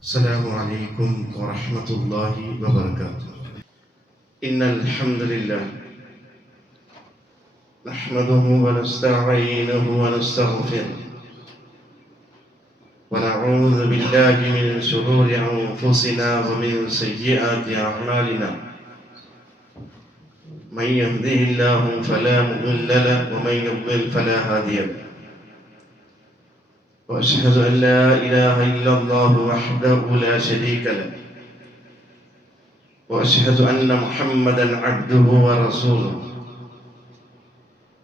السلام عليكم ورحمة الله وبركاته. إن الحمد لله نحمده ونستعينه ونستغفره ونعوذ بالله من شرور أنفسنا ومن سيئات أعمالنا. من يهده الله فلا مضل له ومن يضلل فلا هادي له. وأشهد أن لا إله إلا الله وحده لا شريك له وأشهد أن محمدا عبده ورسوله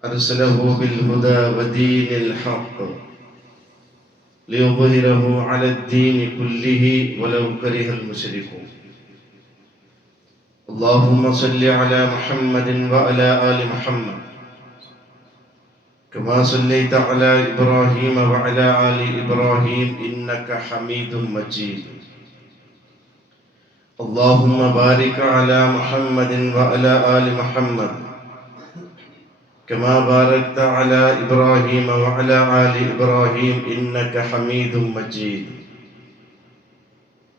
أرسله بالهدى ودين الحق ليظهره على الدين كله ولو كره المشركون. اللهم صل على محمد وعلى آل محمد كما صليت على إبراهيم وعلى آل إبراهيم إنك حميد مجيد. اللهم بارك على محمد وعلى آل محمد كما باركت على إبراهيم وعلى آل إبراهيم إنك حميد مجيد.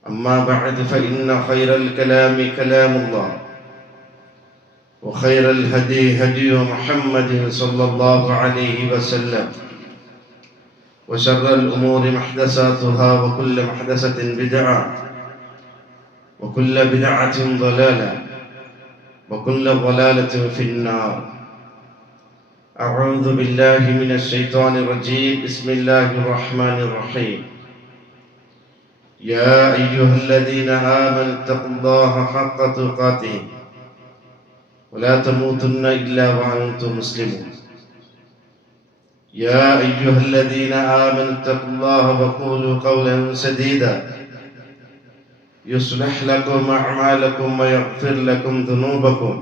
أما بعد فإن خير الكلام كلام الله وخير الهدي هدي محمد صلى الله عليه وسلم وشر الأمور محدثاتها وكل محدثة بدعة وكل بدعة ضلالة وكل ضلالة في النار. أعوذ بالله من الشيطان الرجيم. بسم الله الرحمن الرحيم. يا أيها الذين آمنوا اتقوا الله حق تقاته ولا تموتن إلا وأنتم مسلمون. يا أيها الذين آمنوا اتقوا الله وقولوا قولا سديدا يصلح لكم أعمالكم ويغفر لكم ذنوبكم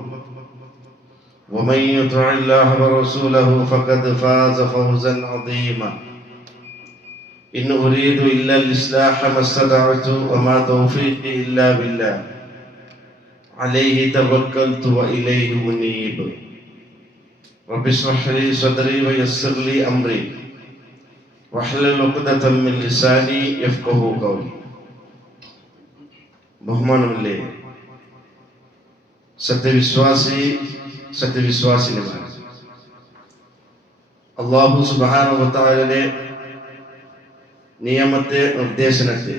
ومن يطع الله ورسوله فقد فاز فوزا عظيما. إن أريد إلا الإصلاح ما استطعت وما توفيقي إلا بالله عليه توكلت وإليه أنيب. رب اشرح لي صدري ويسر لي أمري واحلل عقدة من لساني يفقهوا قولي. ബഹുമാനമുള്ളേ സത്യവിശ്വാസിനിമാർ, അല്ലാഹു സുബ്ഹാനഹു വ തആലയുടെ നിയമത്തെ നിർദ്ദേശനത്തെ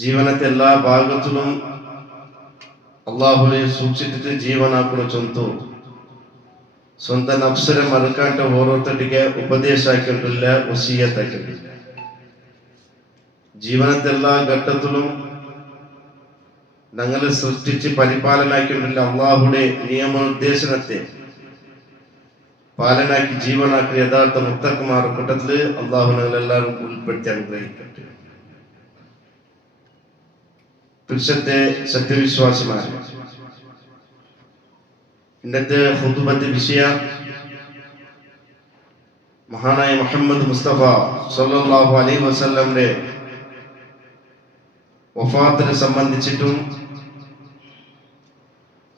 ജീവനത്തെ എല്ലാ ഭാഗത്തിലും അള്ളാഹുനെ സൂക്ഷിച്ചിട്ട് ಜೀವನಾಕುವ ಸ್ವಂತ ನಫ್ಸರ ಮಲ್ಕಾಂಟ ಓರೋತ್ತಟಿಗೆ ಉಪದೇಶ ಹಾಕಿಲ್ಲ, ವಸಿಯತ್ ಹಾಕಿಲ್ಲ. ജീവനത്തെല്ലാ ഘട്ടത്തിലും ഞങ്ങളെ സൃഷ്ടിച്ച് പരിപാലനാക്കിയിട്ടുള്ള അള്ളാഹുടെ നിയമനിർദ്ദേശനത്തെ പാലനാക്കി ജീവനാക്കി യഥാർത്ഥ മുത്തക്കന്മാർ കൂട്ടത്തില് അള്ളാഹു ഞങ്ങളെല്ലാവരും ഉൾപ്പെടുത്തി അനുഗ്രഹിക്കട്ടെ. പുരുഷത്തെ സത്യവിശ്വാസിമാർ, ഇന്നത്തെ ഖുതുബത്തെ വിഷയ മഹാനായ മുഹമ്മദ് മുസ്തഫ സല്ലല്ലാഹു അലൈഹി വസല്ലമയുടെ വഫാത്തിനെ സംബന്ധിച്ചിട്ടും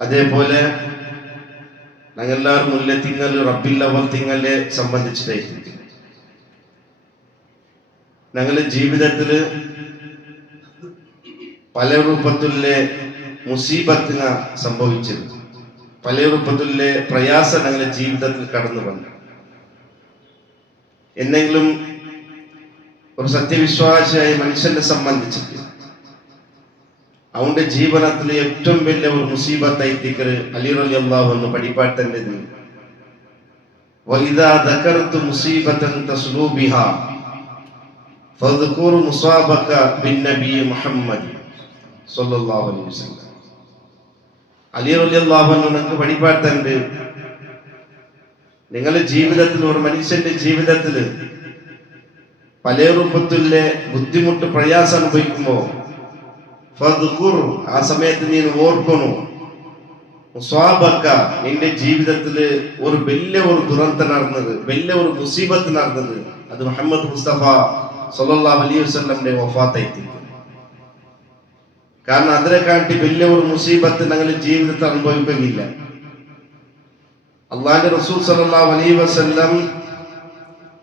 അതേപോലെ ഞങ്ങളെല്ലാവരും മുല്ല തിങ്കൾ റബ്ബിൽ അവൽ തിങ്കളെ സംബന്ധിച്ചിട്ടായിരിക്കും. ഞങ്ങളുടെ ജീവിതത്തില് പല രൂപത്തിലെ മുസീബത്തിന സംഭവിച്ചത്, പല രൂപത്തിലെ പ്രയാസം ഞങ്ങളുടെ ജീവിതത്തിൽ കടന്നു വന്നു. എന്നെങ്കിലും ഒരു സത്യവിശ്വാസിയായ മനുഷ്യനെ സംബന്ധിച്ചിട്ട് അവന്റെ ജീവനത്തിലെ ഏറ്റവും വലിയ ഒരു മുസീബത്തായി തിക്കറ് അലി റളിയല്ലാഹു അൻഹു പഠിപ്പാട്ടേണ്ടത് വഇദാ ദകർതു മുസീബതൻ തസ്ലൂ ബിഹാ ഫദ്കുർ മുസാബക ബിന്നബി മുഹമ്മദ് സല്ലല്ലാഹു അലൈഹി വസല്ലം. അലി റളിയല്ലാഹു അൻഹു നമുക്ക് പഠിപ്പാട്ടേണ്ടത്, നിങ്ങളുടെ ജീവിതത്തിൽ, ഒരു മനുഷ്യന്റെ ജീവിതത്തിൽ പല രൂപത്തിലെ ബുദ്ധിമുട്ട് പ്രയാസം അനുഭവിക്കുമ്പോ ആ സമയത്ത് നീ ഓർക്കണു, മുസാബക്ക, നിന്റെ ജീവിതത്തില് ഒരു വലിയ ഒരു ദുരന്തം നടന്നത്, വലിയ ഒരു മുസീബത്ത് നടന്നത്, അത് മുഹമ്മദ് മുസ്തഫ സല്ലല്ലാഹു അലൈഹി വസല്ലമയുടെ വഫാത്തായി. കാരണം അതിനെക്കാട്ടി വലിയ ഒരു മുസീബത്ത് ഞങ്ങളുടെ ജീവിതത്തിൽ അനുഭവിക്കുകയില്ല. അള്ളാഹുവിന്റെ റസൂൽ സല്ലല്ലാഹു അലൈഹി വസല്ലം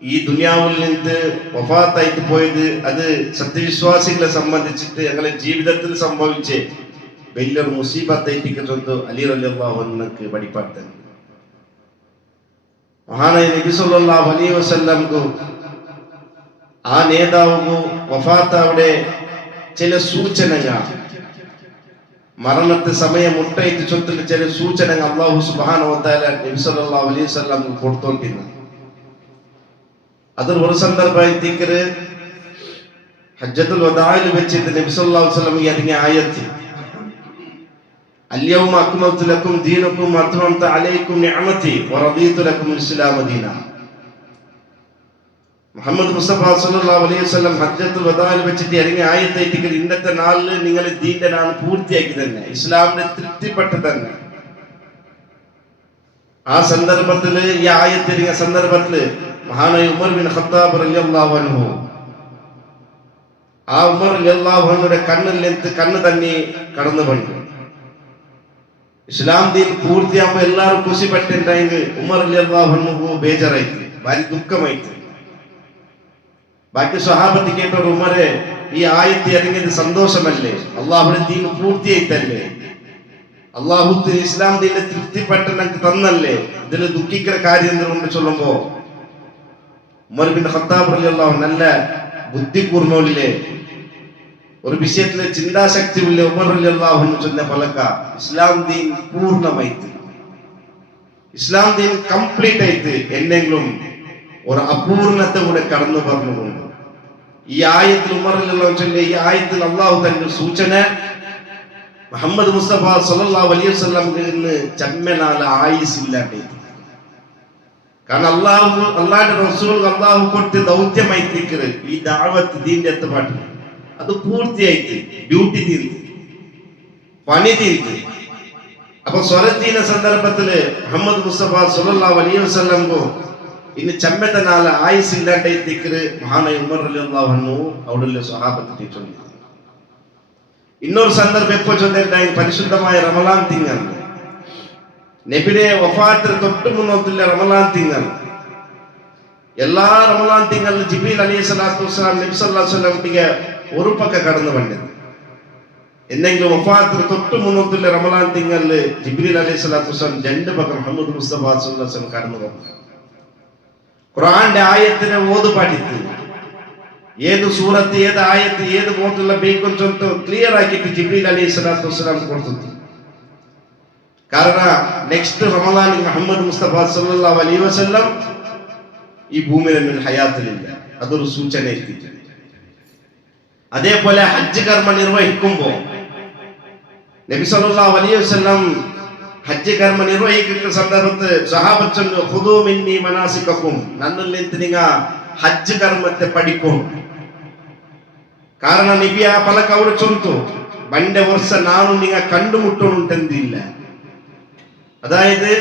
ഈ ദുനിയാവിൽ നിന്ന് വഫാത്തായിട്ട് പോയത് അത് സത്യവിശ്വാസികളെ സംബന്ധിച്ചിട്ട് ഞങ്ങളെ ജീവിതത്തിൽ സംഭവിച്ച് വലിയൊരു മുസീബത്തായിട്ട് അലി റളിയല്ലാഹു അൻഹുക്ക് പഠിപ്പാട്ട്. മഹാനായ നബി സല്ലല്ലാഹു അലൈഹി വസല്ലംക്ക് ആ നേതാവ് വഫാത്താവിടെ ചില സൂചനകൾ, മരണത്തെ സമയം മുട്ടയിട്ട് ചൊല്ലുന്ന ചില സൂചനകൾ അല്ലാഹു സുബ്ഹാനഹു വ തആല നബി സല്ലല്ലാഹു അലൈഹി വസല്ലംക്ക് കൊടുത്തോണ്ടിരുന്നു. അതിൽ ഒരു സന്ദർഭത്തിൽ ഹജ്ജത്തുൽ വദാഇൽ വെച്ചിട്ട് നബി സല്ലല്ലാഹു അലൈഹി വസല്ലം ഇറങ്ങിയ ആയത്ത് അൽയൗമ അക്മൽതു ലക്കും ദീനക്കും വഅത്മംതു അലൈക്കും നിഅമതി വറദീതു ലക്കും ഇസ്ലാമ ദീന. മുഹമ്മദ് മുസ്തഫ സല്ലല്ലാഹു അലൈഹി വസല്ലം ഹജ്ജത്തുൽ വദാഇൽ വെച്ചിട്ട് ഇറങ്ങിയ ആയത്തായിട്ട് ഇന്നത്തെ നാളിൽ നിങ്ങൾ ദീന്റെ നാൾ പൂർത്തിയാക്കി തന്നെ, ഇസ്ലാമിനെ തൃപ്തിപ്പെട്ട് തന്നെ. ആ സന്ദർഭത്തില് ഈ ആയത്തിറങ്ങിയ സന്ദർഭത്തില് മഹാനായ ഉമർ ബിൻ ഖത്താബ് റളിയല്ലാഹു അൻഹു, ആ ഉമർ റളിയല്ലാഹു അൻഹുടെ കണ്ണ് തന്നെ കടന്നു പണിതു. ഇസ്ലാം ദീൻ പൂർത്തിയാകുമ്പോൾ എല്ലാവരും ഖുശിപ്പെട്ടിട്ടുണ്ടെങ്കിൽ ഉമർ റളിയല്ലാഹു അൻഹു ബേജാറായിട്ട്, ഭാരി ദുഃഖമായിട്ട്. ബാക്കി സ്വഹാബത്ത് കേട്ടോട് ഉമറെ, ഈ ആയത്ത് ഇറങ്ങിയത് സന്തോഷമല്ലേ? അള്ളാഹുടെ ദീൻ പൂർത്തിയായിട്ടല്ലേ? അള്ളാഹു ഇസ്ലാം ദീനെ തൃപ്തിപ്പെട്ട് നമുക്ക് തന്നല്ലേ? ഇതിൽ ദുഃഖിക്കുന്ന കാര്യം എന്തുകൊണ്ട് ചൊല്ലുമ്പോ ഉമർ ബിൻ ഖത്താബ് റളിയല്ലാഹു അൻഹു നല്ല ബുദ്ധിപൂർണ്ണമില്ലേ, ഒരു വിഷയത്തിലെ ചിന്താശക്തി ഉള്ള ഉമർ റളിയല്ലാഹു അൻഹു ചൊന്ന പലക്ക ഇസ്ലാം ദീൻ പൂർണ്ണമായിട്ട്, ഇസ്ലാം ദീൻ കംപ്ലീറ്റ് ആയിട്ട് എന്തെങ്കിലും ഒരു അപൂർണത്തെ കൂടെ കടന്നു പറഞ്ഞുകൊണ്ട് ഈ ആയത്തിൽ ഉമർ റളിയല്ലാഹു അൻഹു ഈ ആയത്തിൽ അള്ളാഹു തന്റെ സൂചന മുഹമ്മദ് മുസ്തഫ സല്ലല്ലാഹു അലൈഹി വസല്ലംക്ക് ചമ്മനാല ആയുസ് ഇല്ലാണ്ടായി. കാരണം അള്ളാഹുന്റെ റസൂൽ അള്ളാഹു കൊടുത്ത് ദൗത്യമായിട്ട് ഈ ദഅവത്ത് ദീന്റെ എത്തുപാട്ട് അത് പൂർത്തിയായിട്ട് ഡ്യൂട്ടി തീർത്ത് പണി തീർത്ത്. അപ്പൊ സ്വരത്തീന സന്ദർഭത്തില് മുഹമ്മദ് മുസ്തഫ സല്ലല്ലാഹു അലൈഹി വസല്ലംക്ക് ഇന്ന് ചമ്മത്തനാല ആയുസ് ഇല്ലാണ്ടായി മഹാനായ ഉമർ റളിയല്ലാഹു അൻഹു അവിടെയുള്ള സ്വഹാബത്തെ ചൊല്ലി. ಇನ್ನೊಂದು ಸಂದರ್ಭ ಎಪ್ಪೋ ಚೊಂದಿದ್ದಾಗಿ ಪರಿಶುದ್ಧമായ റമളാൻ തിങ്കൾ, നബിയുടെ വഫാത്തിന് തൊട്ട് മുന്നോട്ടുള്ള റമളാൻ തിങ്കൾ. എല്ലാ റമളാൻ തിങ്കളിലും ജിബ്രീൽ അലൈഹി സ്വലാത്തു വസ്സലാം നബി സല്ലല്ലാഹു അലൈഹി വസല്ലംക്ക് ഒരു പക്ക കടന്നു വന്നത്. എന്തെങ്കിലും വഫാത്തിന് തൊട്ട് മുന്നോട്ടുള്ള റമളാൻ തിങ്കളിൽ ജിബ്രീൽ അലൈഹി സ്വലാത്തു വസ്സലാം രണ്ട് പക്ക മുഹമ്മദ് മുസ്തഫ സല്ലല്ലാഹു അലൈഹി വസല്ലം കടന്നു വന്നു. ഖുർആന്റെ ആയത്തിനെ ഓതു പാടിത്ത് ഏത് സൂറത്ത് ഏത് ആയത്ത് ഏത് മോത്തുള്ള ബേക്കും ചൊല്ല് ക്ലിയർ ആക്കിയിട്ട് ജിബ്രീൽ അലൈഹി സ്വലാത്തു വസ്സലാം കൊടുത്തു. കാരണം നെക്സ്റ്റ് റമളാനിൽ മുഹമ്മദ് മുസ്തഫ സല്ലല്ലാഹു അലൈഹി വസല്ലം ഈ ഭൂമിയിൽ ഹയാത്തിലില്ല. അതൊരു സൂചന എത്തിച്ചു. അതേപോലെ ഹജ്ജ് കർമ്മ നിർവഹിക്കുമ്പോൾ നബി സല്ലല്ലാഹു അലൈഹി വസല്ലം ഹജ്ജ് കർമ്മ നിർവഹിക്കുന്ന സന്ദർഭത്തിൽ സഹാബത്ത് ചൊല്ലുന്നു, ഖുദൂ മിന്നി മനാസികക്കും, നന്നിൽ നിന്ന് നിങ്ങൾ ഹജ്ജ് കർമ്മത്തെ പഠിക്കണം. കാരണം നബി ആ പലക്ക് ಅವರು ಚೊಂತು ಬಂಡೆ ವರ್ಷ ನಾನು ನಿಂಗ കണ്ടുമുട്ടുന്നുണ്ടെന്നില്ല. അതായത്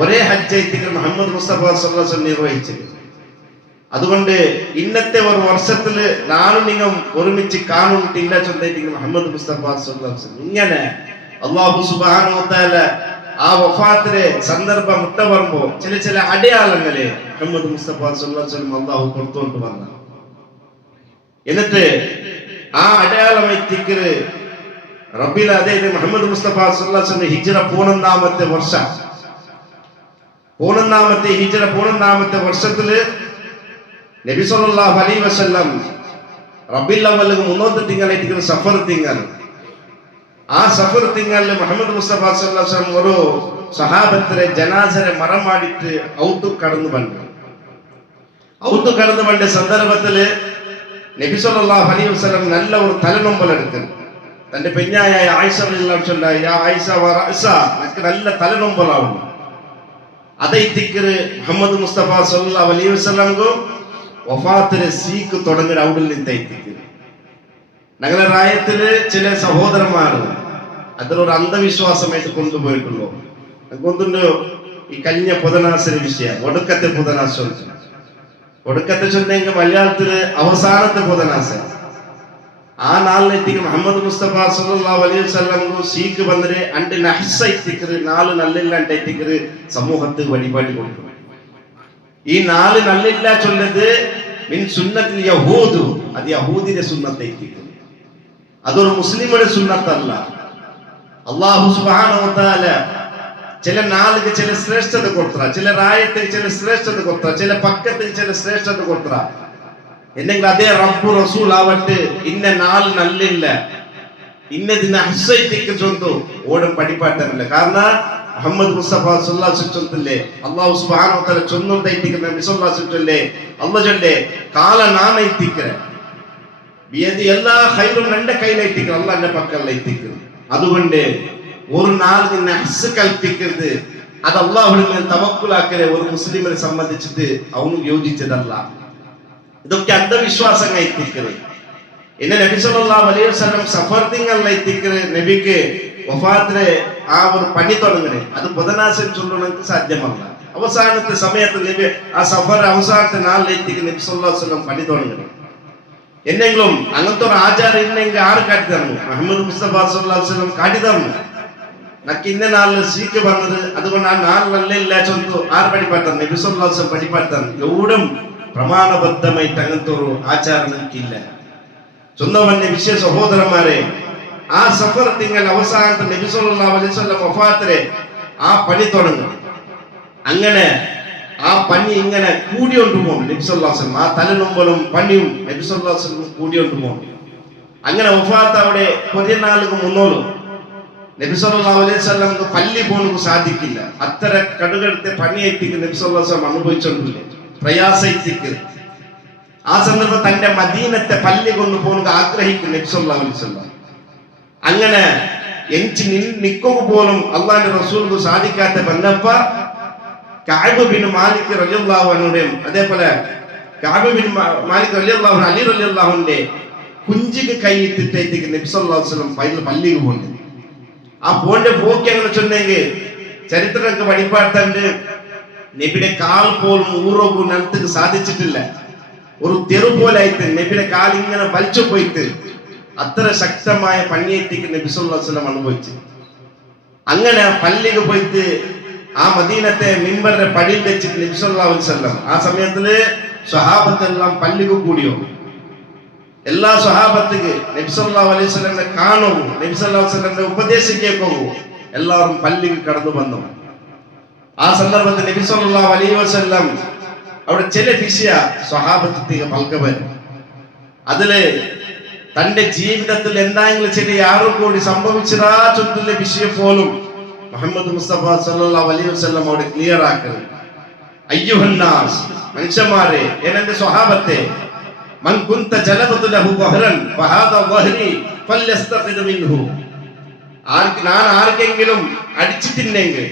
ഒരേ ഹജ്ജ് മുഹമ്മദ് മുസ്തഫ സല്ലല്ലാഹു അലൈഹി വസല്ലം നിർവഹിച്ചത്. അതുകൊണ്ട് ഇന്നത്തെ ഒരു വർഷത്തില് നാനും നിങ്ങൾ ഒരുമിച്ച് കാണുന്നില്ല ചൊല്ലിട്ട് മുഹമ്മദ് മുസ്തഫ സല്ലല്ലാഹു അലൈഹി വസല്ലം ഇങ്ങനെ അല്ലാഹു സുബ്ഹാനഹു വ തആല ആ വഫാത്തിലെ സന്ദർഭം മുട്ട വരുമ്പോ ചില അടയാളങ്ങളെ മുഹമ്മദ് മുസ്തഫ സല്ലല്ലാഹു അലൈഹി വസല്ലം അല്ലാഹു കൊടുത്തോണ്ട് വന്ന. എന്നിട്ട് ആ അടയാളം എത്തിക്കര് റബീൽ അതായത് മുഹമ്മദ് മുസ്തഫ സല്ലല്ലാഹു അലൈഹി വസല്ലം ഹിജ്റ 11ാമത്തെ വർഷ 11ാമത്തെ വർഷത്തില് നബി സല്ലല്ലാഹു അലൈഹി വസല്ലം റബീൽ അവ്വലിന് 3 തിങ്കളായിട്ട് സഫർ തിങ്കൾ. ആ സഫർ തിങ്കളിൽ മുഹമ്മദ് മുസ്തഫ സല്ലല്ലാഹു അലൈഹി വസല്ലം ഒരു സഹാബത്തിലെ ജനാസരെ മറം ಮಾಡಿട്ട് ഔത്തു കടന്നു ಬಂದ സന്ദർഭത്തില് നബി സല്ലല്ലാഹു അലൈഹി വസല്ലം നല്ല ഒരു തലനൊമ്പലെടുക്കുന്നു. തന്റെ പെഞ്ഞായ ആയിഷ റളിയല്ലാഹു അൻഹ, യാ ആയിഷ വറഅസ, എനിക്ക് നല്ല തലനൊമ്പലാവുന്നു. അതൈത്തിക്കര് മുഹമ്മദ് മുസ്തഫ സല്ലല്ലാഹു അലൈഹി വസല്ലംക്ക് വഫാത്തിലെ സീക്ക് തുടങ്ങുന്ന അവിടെ നിന്നൈത്തിക്കര്. ഞങ്ങളുടെ റായത്തില് ചില സഹോദരന്മാർ അതിലൊരു അന്ധവിശ്വാസമായിട്ട് കൊണ്ടുപോയിട്ടുള്ളൂ. കൊണ്ടുണ്ട് ഈ കഴിഞ്ഞ പുതനാസിന് വിഷയം ഒടുക്കത്തെ പുതനാശ ഒടുക്കത്തെ ചൊന്നെങ്കിൽ മലയാളത്തില് അവസാനത്തെ പുതനാശ. ആ നാളിനെത്തിക്ക് മുഹമ്മദ് മുസ്തഫ സല്ലല്ലാഹു അലൈഹി വസല്ലം സീക്ക് ಬಂದರೆ ಅಂಡೆ ನಹಸ ಇತ್ತಿಕರು ನಾಲು ನಲ್ಲೆಲ್ಲ ಅಂತ ಇತ್ತಿಕರು ಸಮೂಹಕ್ಕೆ ವಡಿಪಾಡಿ ಕೊಟ್ಟು ഈ 4 നല്ലില്ല ചൊല്ലത് മിൻ സുന്നത്തിൽ യഹൂദു, അത് യഹൂദിന്റെ സുന്നത്തേക്ക്, അതൊരു മുസ്ലിമിന്റെ സുന്നത്തല്ല. അല്ലാഹു സുബ്ഹാനഹു വ തആല ചില നാളുക്ക് ചില ശ്രേഷ്ഠത കൊടുത്ത, ചില റായത്തിന് ചില ശ്രേഷ്ഠത കൊടുത്ത, ചില പക്കത്തിന് ചില ശ്രേഷ്ഠത കൊടുത്ത. എന്നെങ്കിൽ അതേ റബ്ബു റസൂൽ ആവട്ടെ ഇന്ന 4 നല്ലില്ല ഇന്നതിന് ഹസ്സൈത്തിക്ക് ചൊന്തു ഓടും പഠിപ്പാട്ടറില്ല. കാരണം മുഹമ്മദ് മുസ്തഫ സല്ലല്ലാഹു അലൈഹി വസല്ലം അല്ലാഹു സുബ്ഹാനഹു വ തആല ചൊന്നുണ്ടൈത്തിക്ക് നബി സല്ലല്ലാഹു അലൈഹി വസല്ലം അല്ലാഹു ചൊല്ലേ കാല നാനൈത്തിക്കറെ ബിയദി എല്ലാ ഖൈറും എൻ്റെ കയ്യിലേത്തിക്ക് അല്ലാഹുവിന്റെ പക്കലേത്തിക്ക്. അതുകൊണ്ട് ഒരു നാളിന് ഹസ്സ് കൽപ്പിക്കരുത്, അത് അല്ലാഹുവിൽ മേൽ തവക്കുലാക്കരെ ഒരു മുസ്ലിമിനെ സംബന്ധിച്ചിട്ട് അവന് യോജിച്ചതല്ല. ഇതൊക്കെ അന്ധവിശ്വാസങ്ങൾ എത്തിക്കരുത്. ഇന്ന് നബി സല്ലല്ലാഹു അലൈഹി വസല്ലം സഫർ തിങ്കളിലെത്തിക്കറ് നബിക്ക് വഫാത്തിലെ ആ ഒരു പണി തുടങ്ങണേ, അത് ബുധനാശം ചൊല്ലണമെങ്കിൽ സാധ്യമല്ല. അവസാനത്തെ സമയത്ത് നബി ആ സഫർ അവസാനത്തെ നാളിലെത്തിക്ക് നബി സല്ലല്ലാഹു അലൈഹി വസല്ലം പണി തുടങ്ങണേ. എന്നെങ്കിലും അങ്ങനത്തെ ഒരു ആചാരം ഇല്ലെങ്കിൽ ആര് കാട്ടി തന്നു? മുഹമ്മദ് മുസ്തഫ സല്ലല്ലാഹു അലൈഹി വസല്ലം കാട്ടി തന്നു. നക്ക് ഇന്ന നാളിൽ സീക്ക് വന്നത്, അതുകൊണ്ട് ആ 4 നല്ലില്ല ചൊന്തു ആര് പഠിപ്പാട്ടാണ്? നബി സല്ലല്ലാഹു അലൈഹി വസല്ലം പഠിപ്പാട്ടാണ്. എവിടും പ്രമാണബദ്ധമായിട്ട് അങ്ങനത്തെ ഒരു ആചാരം എനിക്കില്ല. സ്വന്തം വിശ്വ സഹോദരന്മാരെ, ആ സഫർ തിങ്കൾ അവസാനത്തെ നബി സല്ലല്ലാഹു അലൈഹി വസല്ലം വഫാത്തിലെ ആ പണി തുടങ്ങും. അങ്ങനെ ആ പണി ഇങ്ങനെ കൂടിയോണ്ട് പോകും നബി സല്ലല്ലാഹു അലൈഹി വസല്ലം. ആ തലനൊമ്പലും പണിയും നബി സല്ലല്ലാഹു അലൈഹി വസല്ലം കൂടിയോണ്ട് പോകും. അങ്ങനെ വഫാത്ത് അവിടെ കുറേ നാളുകൾ മുന്നോളും നബി സല്ലല്ലാഹു അലൈഹി വസല്ലം പള്ളി പോകാൻ സാധിക്കില്ല. അത്ര കടുകടുത്തെ പണിയായിട്ടിക്ക് നബി സല്ലല്ലാഹു അലൈഹി വസല്ലം അനുഭവിച്ചോണ്ടില്ല, പ്രയാസത്തിക്ക്. ആ സന്ദർഭം തന്റെ മദീനത്തെ പള്ളി കൊണ്ടുപോകുക ആഗ്രഹിക്കും നബി സല്ലല്ലാഹു അലൈഹി വസല്ലം. അങ്ങനെ എഞ്ചി നിൽക്കുക പോലും അള്ളാഹിന്റെ റസൂലിന് സാധിക്കാത്ത ബന്നപ്പ കഅബ് ബിൻ മാലിക് റളിയല്ലാഹു അൻഹുവിന്റെയും അതേപോലെ കഅബ് ബിൻ മാലിക് റളിയല്ലാഹു അൻഹു അലി റളിയല്ലാഹു അൻഹുവിന്റെ കുഞ്ചിക്ക് കൈയിട്ടിട്ടേക്ക് നബി സല്ലല്ലാഹു അലൈഹി വസല്ലം പള്ളിക്ക് പോകുന്നു. ആ പോന്റെ പോക്ക് അങ്ങനെ ചൊന്നെങ്കിൽ ചരിത്രമൊക്കെ വഴിപാട്ടുണ്ട്. നബിയുടെ കാൽ പോലും ഊറോകു നിലത്തേക്ക് സാധിച്ചിട്ടില്ല. ഒരു തെറു പോലായിട്ട് നബിയുടെ കാൽ ഇങ്ങനെ വലിച്ചു പോയിട്ട് അത്ര ശക്തമായ പണിയേറ്റിക്ക് നബി സല്ലല്ലാഹു അലൈഹി വസല്ലം അനുഭവിച്ചു. അങ്ങനെ പള്ളിക്ക് പോയിട്ട് ആ മദീനത്തെ മിമ്പറിന്റെ പടിയിൽ വെച്ചിട്ട് നബി സല്ലല്ലാഹു അലൈഹി വസല്ലം ആ സമയത്തില് സ്വഹാബത്തെല്ലാം പള്ളിക്ക് കൂടിയോ. എല്ലാ സ്വഹാബത്തിക്ക് നബി സല്ലല്ലാഹു അലൈഹി വസല്ലമയെ കാണൂ, നബി സല്ലല്ലാഹു അലൈഹി വസല്ലമയുടെ ഉപദേശം കേൾക്കൂ, എല്ലാവരും പള്ളിക്ക് കടന്നു വന്നു. ആ സന്ദർഭത്തിൽ നബി സല്ലല്ലാഹു അലൈഹി വസല്ലം അവിടെ ചില വിഷയ സ്വഹാബത്തിക്ക് പൽക്കവരും. അതില് തന്റെ ജീവിതത്തിൽ എന്തായെങ്കിലും ചില ആരും കൂടി സംഭവിച്ചതാ ചൊല്ലുന്ന വിഷയം പോലും മുഹമ്മദ് മുസ്തഫ സല്ലല്ലാഹു അലൈഹി വസല്ലം അവിടെ ക്ലിയർ ആക്കുന്നത്. അയ്യുഹന്നാസ്, മനുഷ്യന്മാരെ, എന്റെ സ്വഹാബത്തെ, മൻ കുന്ത ജലബതു ലഹു വഹ്റൻ ഫഹാദ വഹ്രി ഫൽയസ്തഖിദ് മിൻഹു. ഞാൻ ആർക്കെങ്കിലും അടിച്ചിട്ടില്ലെങ്കിൽ,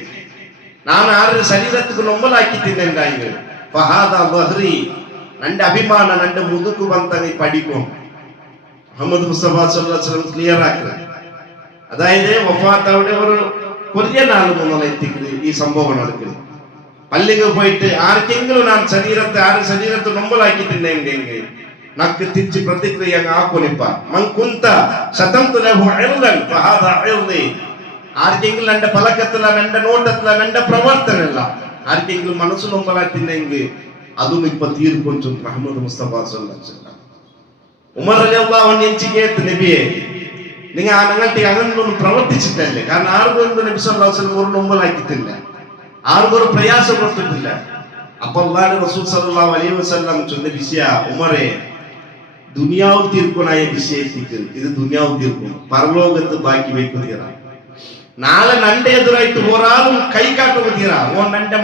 ഞാൻ ആരുടെ ശരീരത്തിക്ക് നൊമ്പലാക്കി തിന്നെങ്കിൽ ഫഹാദ വഹ്രി, എന്റെ അഭിമാനം എന്റെ മുതുക്ക് ബന്ധങ്ങൾ പഠിക്കും. മുഹമ്മദ് മുസ്തഫ സല്ലല്ലാഹു അലൈഹി വസല്ലം ക്ലിയർ ആക്കുക. അതായത് വഫാത്ത് അവിടെ ഒരു കുറേ നാൾ മുന്നോട്ട് എത്തിക്കുന്നത് ഈ സംഭവം നടക്കുന്നത്. പള്ളിക്ക് പോയിട്ട് ആർക്കെങ്കിലും ഞാൻ ആരുടെ ശരീരത്തെ നൊമ്പലാക്കിയിട്ടുണ്ടെങ്കിൽ നക്ക് തിരിച്ച് പ്രതിക്രിയ ആക്കുനിപ്പ. മൻകുന്ത ശതംതു ലഹു ഇർദൻ ഫഹാദ ഇർദി. ആർക്കെങ്കിലും എന്റെ പലക്കത്തില, എന്റെ നോട്ടത്തില, എന്റെ പ്രവർത്തനമല്ല ആർക്കെങ്കിലും മനസ്സു നൊമ്പലാക്കിയിട്ടുണ്ടെങ്കിൽ അതും ഇപ്പൊ തീർക്കും മുഹമ്മദ് മുസ്തഫ സല്ലല്ലാഹു അലൈഹി വസല്ലം. ഉമർ റളിയല്ലാഹു അൻഹു കേട്ട് നബിയെ, ഞങ്ങളുടെ അങ്ങനൊന്നും പ്രവർത്തിച്ചിട്ടല്ലേ? കാരണം ആർക്കും നബി സല്ലല്ലാഹു അലൈഹി വസല്ലം ഒരു നൊമ്പലാക്കിയിട്ടില്ല, ആർക്കും ഒരു പ്രയാസം കൊടുത്തിട്ടില്ല. അപ്പൊ അല്ലാഹുവിന്റെ റസൂൽ സല്ലല്ലാഹു അലൈഹി വസല്ലം ചൊന്ന വിഷയ, ഉമറെ, ദുനിയാവ് തീർക്കണായ വിഷയത്തിക്ക് ഇത് ദുനിയാവ് തീർക്കും, പരലോകത്ത് ബാക്കി വെക്കു തീരാ. നാളെ നന്റെ എതിരായിട്ട് ഒരാളും കൈ കാട്ടുക തീരാ. ഓ നന്റെ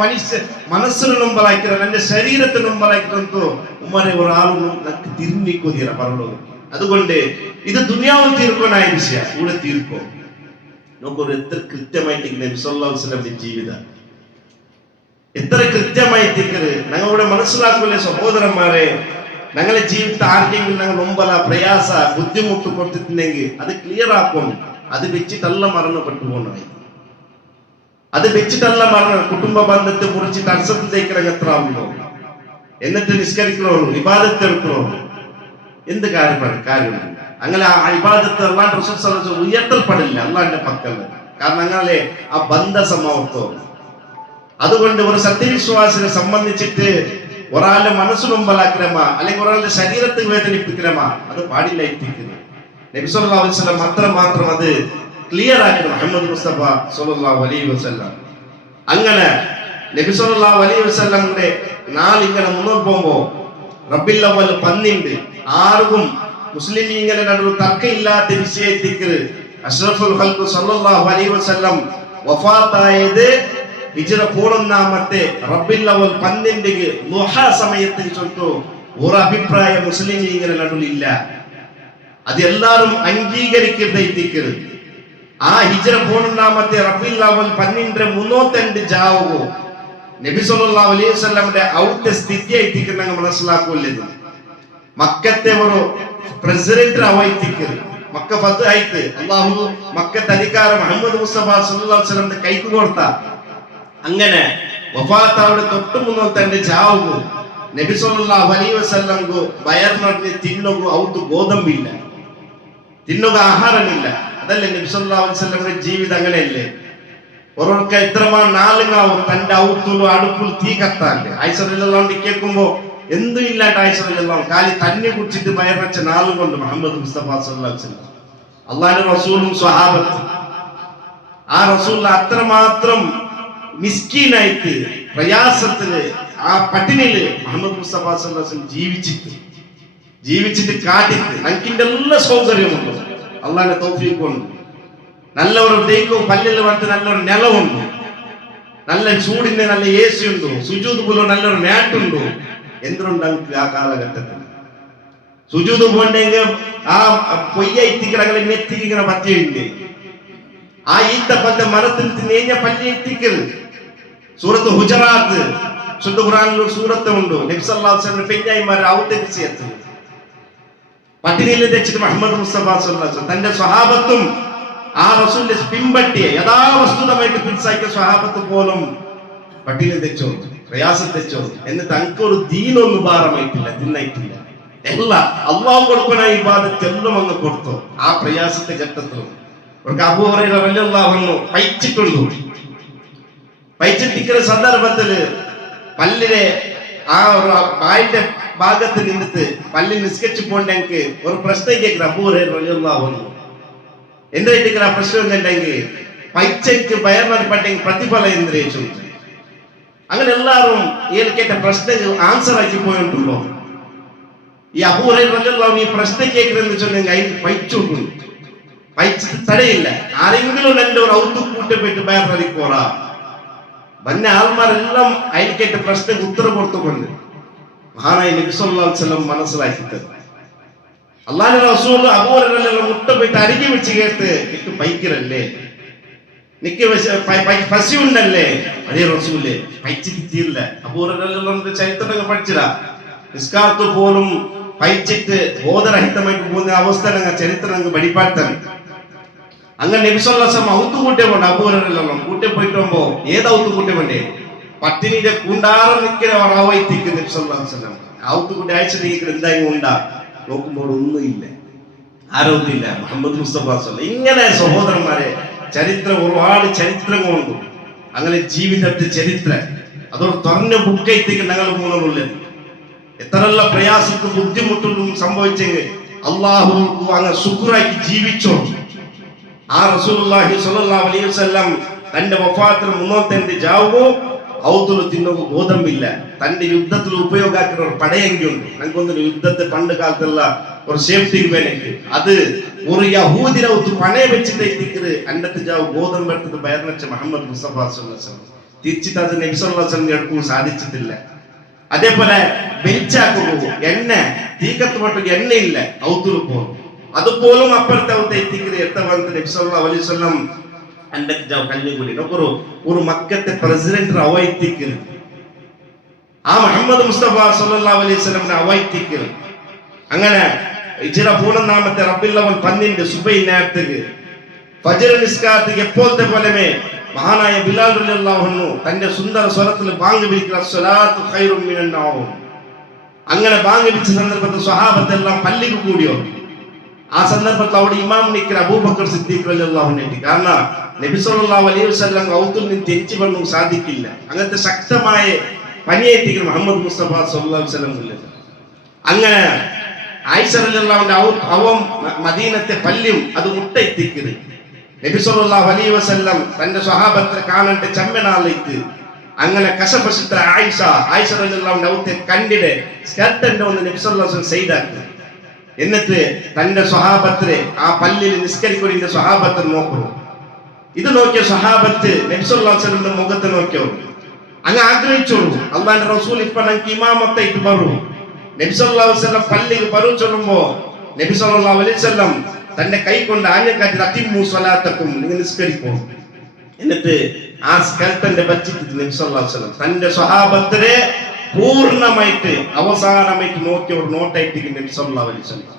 മനസ്സിന് നൊമ്പലാക്കിற, നന്റെ ശരീരത്തിന് നൊമ്പലാക്കിട്ടോ ഉമ്മറെ ഒരാളും നക്ക് തിരിഞ്ഞിക്കോ തീരാ പരലോകം. അതുകൊണ്ട് ഇത് ദുനിയാവ് തീർക്കണായ വിഷയ ഇവിടെ തീർക്കോ. നമുക്കൊരു എത്ര കൃത്യമായിട്ട് നബി സല്ലല്ലാഹു അലൈഹി വസല്ലം ജീവിതം എത്ര കൃത്യമായിട്ടിരിക്കുന്നത് ഞങ്ങളുടെ മനസ്സിലാക്കൂലേ സഹോദരന്മാരെ? ഞങ്ങളെ ജീവിതത്തിൽ ആർക്കെങ്കിലും ഞങ്ങൾ നൊമ്പല, പ്രയാസ, ബുദ്ധിമുട്ട് കൊടുത്തിട്ടുണ്ടെങ്കിൽ അത് ക്ലിയർ ആക്കും. അത് വെച്ചിട്ടല്ല മരണപ്പെട്ടു പോകണമായി, അത് വെച്ചിട്ടല്ല മരണം. കുടുംബ ബന്ധത്തെ കുറിച്ചിട്ട് അർസത്ത് തേക്കിറങ്ങ എത്ര ആവുന്നു, എന്നിട്ട് നിസ്കരിക്കണോളൂ, ഇബാദത്ത് എടുക്കണോളൂ, എന്ത് കാര്യമാണ്? അങ്ങനെ ആ ഇബാദത്ത് അല്ലാഹുവിന്റെ റസൂൽ സല്ലല്ലാഹു അലൈഹി വസല്ലം ഉയർത്തൽപ്പെടില്ല അല്ലാഹുവിന്റെ പക്കൽ. കാരണം അങ്ങനെ ആ ബന്ധ സമാപ്തം. അതുകൊണ്ട് ഒരു സത്യവിശ്വാസിനെ സംബന്ധിച്ചിട്ട് ഒരാളുടെ മനസ്സ് നൊമ്പലാക്കരമാ അല്ലെങ്കിൽ ഒരാളുടെ ശരീരത്തെ വേദനിപ്പിക്കരമാ അത് പാടില്ല. നബി സല്ലല്ലാഹു അലൈഹി വസല്ലം മാത്രം അത് ക്ലിയർ ആക്കണം. മുഹമ്മദ് മുസ്തഫ സല്ലല്ലാഹു അലൈഹി വസല്ലം അങ്ങനെ നബി സല്ലല്ലാഹു അലൈഹി വസല്ലമിന്റെ നാളിങ്ങനെ മുന്നോട്ട് പോകുമ്പോ റബ്ബിൽ അവ്വൽ 12 ആർക്കും മുസ്ലിമീങ്ങളെ നടുവ് തർക്കമില്ലാത്ത വിഷയത്തിക്ക് അഷ്റഫുൽ ഖൽഖ് സല്ലല്ലാഹു അലൈഹി വസല്ലം വഫാത്തായത് ഹിജ്റ 11 റബ്ബിൽ അവ്വൽ 12 ളുഹ സമയത്തിൽ ചൊല്ലിട്ടോ ഒരു അഭിപ്രായ മുസ്ലിമീങ്ങളെ നടുവിലില്ല. അത് എല്ലാവരും അംഗീകരിക്കരുത്. ആ ഹിജ്റ 11 റബ്ബിൽ അവ്വൽ 12 മുന്നോട്ട് ജാവോ നബി സല്ലല്ലാഹു അലൈഹി വസല്ലമിന്റെ ഔട്ട് സ്ഥിതി ആയിട്ട് നമ്മൾ മനസ്സിലാക്കുള്ളത്. മക്കത്തെ ഒരു പ്രസിഡന്റ് ആവായിട്ടിക്ക് മക്ക ഫത്ത് ആയിട്ട് അല്ലാഹു മക്കത്തെ അധികാരം മുഹമ്മദ് മുസ്തഫ സല്ലല്ലാഹു അലൈഹി വസല്ലമിന്റെ കൈക്ക് കൊടുത്ത. അങ്ങനെ വഫാത്താവുടെ തൊട്ട് മുന്നോട്ട് ജാവോ നബി സല്ലല്ലാഹു അലൈഹി വസല്ലംഗു വയറിനൊട്ട് തിന്നുക ഔട്ട് ഗോതമ്പില്ല, തിന്നുക ആഹാരമില്ല. അതല്ലേ നബി സല്ലല്ലാഹു അലൈഹി വസല്ലമിന്റെ ജീവിതം അങ്ങനെയല്ലേ. ഒരാൾക്ക് എത്രമാ നാളുകാവും തന്റെ ഔത്തുള്ളൂ അടുപ്പിൽ തീ കത്താണ്ട്. ആയിഷ റളിയല്ലാഹു അൻഹ കേൾക്കുമ്പോ എന്തും ഇല്ലാണ്ട് ആയിഷ റളിയല്ലാഹു അൻഹ കാലി തന്നെ കുടിച്ചിട്ട് വയറച്ച നാളുകൊണ്ട് മുഹമ്മദ് മുസ്തഫ സല്ലല്ലാഹു അലൈഹി വസല്ലം അല്ലാഹുവിന്റെ റസൂലും സ്വഹാബത്തും ആ റസൂൽ അത്രമാത്രം മിസ്കീനായിട്ട് പ്രയാസത്തില് ആ പട്ടിണിയില് മുഹമ്മദ് മുസ്തഫ സല്ലല്ലാഹു അലൈഹി വസല്ലം ജീവിച്ചിട്ട് കാട്ടിട്ട് നമുക്കിന്റെ എല്ലാ സൗകര്യമുണ്ട്. അള്ളാഹിന്റെ തൗഫീഖ് കൊണ്ട് നല്ല ഒരു ദൈവവും പല്ലിൽ വന്ന് നല്ലൊരു നിലവുണ്ട്, നല്ല ചൂടിന്റെ നല്ല AC ഉണ്ട്, സുജൂദ് പോലും നല്ലൊരു മാറ്റുണ്ടോ. എന്തുകൊണ്ട് ആ കാലഘട്ടത്തിൽ സുജൂദ് പോണ്ടെങ്കിൽ ആ പൊയ്യത്തിക്കടകളെ നെത്തിക്കിങ്ങനെ പറ്റിയില്ലേ. ആ ഈത്തപ്പറ്റ മരത്തിൽ നേഞ്ഞ പല്ലി എത്തിക്കരുത്. സൂറത്ത് ഹുജറാത്ത് ശുദ്ധ ഖുർആനിൽ സൂറത്ത് ഉണ്ട്. നബി സല്ലല്ലാഹു അലൈഹി വസല്ലം പെഞ്ഞായിമാരെ ഔത്തരിച്ചു പട്ടിണിയിൽ തെച്ചിട്ട് മുഹമ്മദ് മുസ്തഫ സല്ലല്ലാഹു അലൈഹി വസല്ലം തന്റെ സ്വഹാബത്തും ആ റസൂലിനെ പിൻപറ്റിയ യഥാവസ്തുതമായിട്ട് പിൻസാക്കിയ സ്വഹാബത്ത് പോലും പട്ടിണി തെച്ചോ പ്രയാസം തെച്ചോ എന്നിട്ട് തനിക്കൊരു ദീനൊന്നും ഭാരമായിട്ടില്ല, തിന്നായിട്ടില്ല. എല്ലാം അള്ളാഹു കൊടുക്കുന്ന ഇബാദത്ത് എല്ലാം അങ്ങ് കൊടുത്തു. ആ പ്രയാസത്തെ ഘട്ടത്തിലും അബൂ ഹുറൈറ റളിയല്ലാഹു അൻഹു പൈച്ചിട്ടുണ്ടു. പൈച്ചിട്ടിക്കുന്ന സന്ദർഭത്തില് പല്ലിനെ ആ ഒരു വായിന്റെ ഭാഗത്ത് നിന്നിട്ട് പല്ലിൽ നിസ്കരിച്ചു പോണ്ടെങ്കിൽ ഒരു പ്രശ്നം കേൾക്കുന്ന അബൂ ഹുറൈറ റളിയല്ലാഹു അൻഹു എന്താ പ്രശ്നം എന്നുണ്ടെങ്കിൽ പൈച്ചയ്ക്ക് പയർന്നപ്പെട്ടെങ്കിൽ പ്രതിഫലം എന്തിനു. അങ്ങനെ എല്ലാവരും കേട്ട പ്രശ്നങ്ങൾ ആൻസർ ആക്കി പോയിട്ടുണ്ടോ. ഈ അബൂ ഹുറൈറ റളിയല്ലാഹു അൻഹു ഈ പ്രശ്നം കേൾക്കുന്നതെന്ന് വെച്ചിട്ടുണ്ടെങ്കിൽ അതിന് പൈച്ചുണ്ട്, പൈച്ചിട്ട് തടയില്ല. ആരെങ്കിലും എന്റെ ഒരു ഔത്ത് കൂട്ടപ്പെട്ട് പയർന്നറിക്കോറാ വന്ന ആൾമാരെല്ലാം അതിന് കേട്ട പ്രശ്നം ഉത്തരം കൊടുത്തുകൊണ്ട് മഹാനായ നബി സല്ലല്ലാഹു അലൈഹി വസല്ലം മനസ്സിലാക്കി തരും. അല്ലാഹുവിന്റെ റസൂൽ അബൂ ഹുറൈറ റളിയല്ലാഹു അൻഹു മുട്ടപ്പെട്ട് അരികെ വെച്ച് കേട്ട് നിക്ക് പൈക്കരല്ലേ, നിക്ക് പസി ഉണ്ടല്ലേ. അതേ റസൂലേ പൈച്ചിട്ട് തീരില്ല. അബൂ ഹുറൈറ റളിയല്ലാഹു അൻഹു ചരിത്രങ്ങൾ പഠിച്ചില്ല. നിസ്കാരത്ത് പോലും പൈച്ചിട്ട് ബോധരഹിതമായിട്ട് പോകുന്ന അവസ്ഥ ചരിത്രം പഠിപ്പാട്ടം. അങ്ങനെ നബി സല്ലല്ലാഹു അലൈഹി വസല്ലം ഔത്ത് കൂട്ടിയ കൊണ്ട് അബൂ ഹുറൈറ റളിയല്ലാഹു അൻഹു കൂട്ടി പോയിട്ട് പോകുമ്പോ ഏത് ഔത്ത് കൂട്ടിയ വേണ്ടേ പട്ടിണിന്റെ കുണ്ടാറം നിൽക്കുന്ന ഒരാവായിത്തേക്ക് നബി സല്ലല്ലാഹു അലൈഹി വസല്ലം ഔത്ത് കൂട്ടി അയച്ചിട്ട് എന്തായാലും ഉണ്ടാ നോക്കുമ്പോൾ ഒന്നുമില്ല, ആരോഗ്യമില്ല. മുഹമ്മദ് മുസ്തഫ സല്ലല്ലാഹു ഇങ്ങനെ സഹോദരന്മാരെ ചരിത്രം ഒരുപാട് ചരിത്രങ്ങളുണ്ട്. അങ്ങനെ ജീവിതത്തെ ചരിത്രം അതൊരു തുറന്ന ബുക്കായിത്തേക്ക് ഞങ്ങൾ പോകുന്നുള്ളത്. എത്രയുള്ള പ്രയാസക്കും ബുദ്ധിമുട്ടും സംഭവിച്ചെങ്കിൽ അള്ളാഹു അങ്ങനെ ശുക്റാക്കി ജീവിച്ചോ. ആ റസൂലുള്ളാഹി സ്വല്ലല്ലാഹു അലൈഹി വസല്ലം തന്റെ വഫാത്തിന് മുന്നോട്ട് ജാവോ ഔത്തുలు തിന്നുക ഗോതമ്പില്ല. തന്റെ യുദ്ധത്തിൽ ഉപയോഗമാക്കുന്ന ഒരു പടയെങ്കിയുണ്ട്. ഞങ്ങൾക്കൊന്നൊരു യുദ്ധത്തെ പണ്ട് കാലത്തുള്ള ഒരു സേഫ്റ്റിക്ക് വേണമെങ്കിൽ അത് ഒരു യഹൂദിനെ ഔത്ത് പണയെ വെച്ചിട്ട് എത്തിക്കത് അണ്ടത്ത് ജാവ് ഗോതമ്പ് എടുത്തത് ബയർനച്ച മുഹമ്മദ് മുസ്തഫ സല്ലല്ലാഹു അലൈഹി വസല്ലം തിരിച്ചിട്ട് അത് നബി സല്ലല്ലാഹു അലൈഹി വസല്ലം എടുക്കാൻ സാധിച്ചിട്ടില്ല. അതേപോലെ വെളിച്ചാക്കുക എണ്ണ തീക്കത്ത് പൊട്ടുക എണ്ണയില്ല ഔത്തുలు പോകും. അതുപോലും അപ്പുറത്തെ ഔത്ത് എത്തിക്കത് എത്ത വന്ന് നബി സല്ലല്ലാഹു അലൈഹി വസല്ലം അണ്ടത്ത് ജാവ് കഞ്ഞുകൂടി ഒരു മക്കത്തെ പ്രസിഡന്റ് അവൈത്തിക്കൽ ആ മുഹമ്മദ് മുസ്തഫ സല്ലല്ലാഹു അലൈഹി വസല്ലമിനെ അവൈത്തിക്കൽ. അങ്ങനെ ഹിജ്റ 13 റബീഉൽ അവ്വൽ 12 സുബൈ നേരത്തേക്ക് ഫജ്ർ നിസ്കാരത്തേക്ക് എപ്പോഴത്തെ പോലെമേ മഹാനായ ബിലാൽ റളിയല്ലാഹു അൻഹു തന്റെ സുന്ദര സ്വരത്തിൽ ബാങ്ക് വിളിക്കുന്ന സ്വലാത്തു ഖൈറും മിനൻ നൗം. അങ്ങനെ ബാങ്ക് വിളിച്ച സന്ദർഭത്തിൽ സ്വഹാബത്തെല്ലാം പള്ളിക്ക് കൂടിയോ. ആ സന്ദർഭത്തിൽ അവിടെ ഇമാം നിൽക്കുന്ന അബൂബക്കർ സിദ്ദീഖ് റളിയല്ലാഹു അൻഹു. കാരണം നബി സല്ലല്ലാഹു അലൈഹി വസല്ലം ഔത്തിൽ നിന്ന് തിരിച്ചു വന്നു സാധിക്കില്ല. അങ്ങനത്തെ ശക്തമായ പനിയെത്തിക്കണം മുഹമ്മദ് മുസ്തഫ സല്ലല്ലാഹു അലൈഹി വസല്ലം. അങ്ങനെ ആയിഷ റളിയല്ലാഹു അൻഹ അവം മദീനത്തെ പല്ലും അത് മുട്ട എത്തിക്കരുത്. നബി സല്ലല്ലാഹു അലൈഹി വസല്ലം തന്റെ സ്വഹാബത്തെ കാണേണ്ട ചെമ്മനാലേക്ക് അങ്ങനെ കശപശിത്ര ആയിഷ റളിയല്ലാഹു അൻഹ ഔത്തെ കണ്ടിടെ സ്കർട്ടന്റെ ഒന്ന് നബി സല്ലല്ലാഹു അലൈഹി വസല്ലം സൈഡാക്കി. എന്നിട്ട് തന്റെ സ്വഹാബത്തെ ആ പല്ലിൽ നിസ്കരിക്കുന്ന സ്വഹാബത്തെ നോക്കുന്നു. ഇത് നോക്കിയ സ്വഹാബത്ത് നബി സല്ലല്ലാഹു അലൈഹി വസല്ലം മുഖത്ത് നോക്കിയോ അങ്ങ് ആഗ്രഹിച്ചോളൂ, അള്ളാന്റെ റസൂൽ ഇപ്പൊ ഞങ്ങൾക്ക് ഇമാമത്തായിട്ട് പറൂ. നബി സല്ലല്ലാഹു അലൈഹി വസല്ലം പല്ലിക്ക് പറു ചൊല്ലുമ്പോ നബി സല്ലല്ലാഹു അലൈഹി വസല്ലം തന്റെ കൈ കൊണ്ട് ആഞ്ഞക്കാറ്റി അതിമ്മു സ്വലാത്തക്കും നിങ്ങൾ നിസ്കരിക്കൂ. എന്നിട്ട് ആ സ്കൽട്ടന്റെ ബച്ചിട്ട് നബി സല്ലല്ലാഹു അലൈഹി വസല്ലം തന്റെ സ്വഹാബത്തിനെ പൂർണ്ണമായിട്ട് അവസാനമായിട്ട് നോക്കിയ ഒരു നോട്ടായിട്ട് നബി സല്ലല്ലാഹു അലൈഹി വസല്ലം.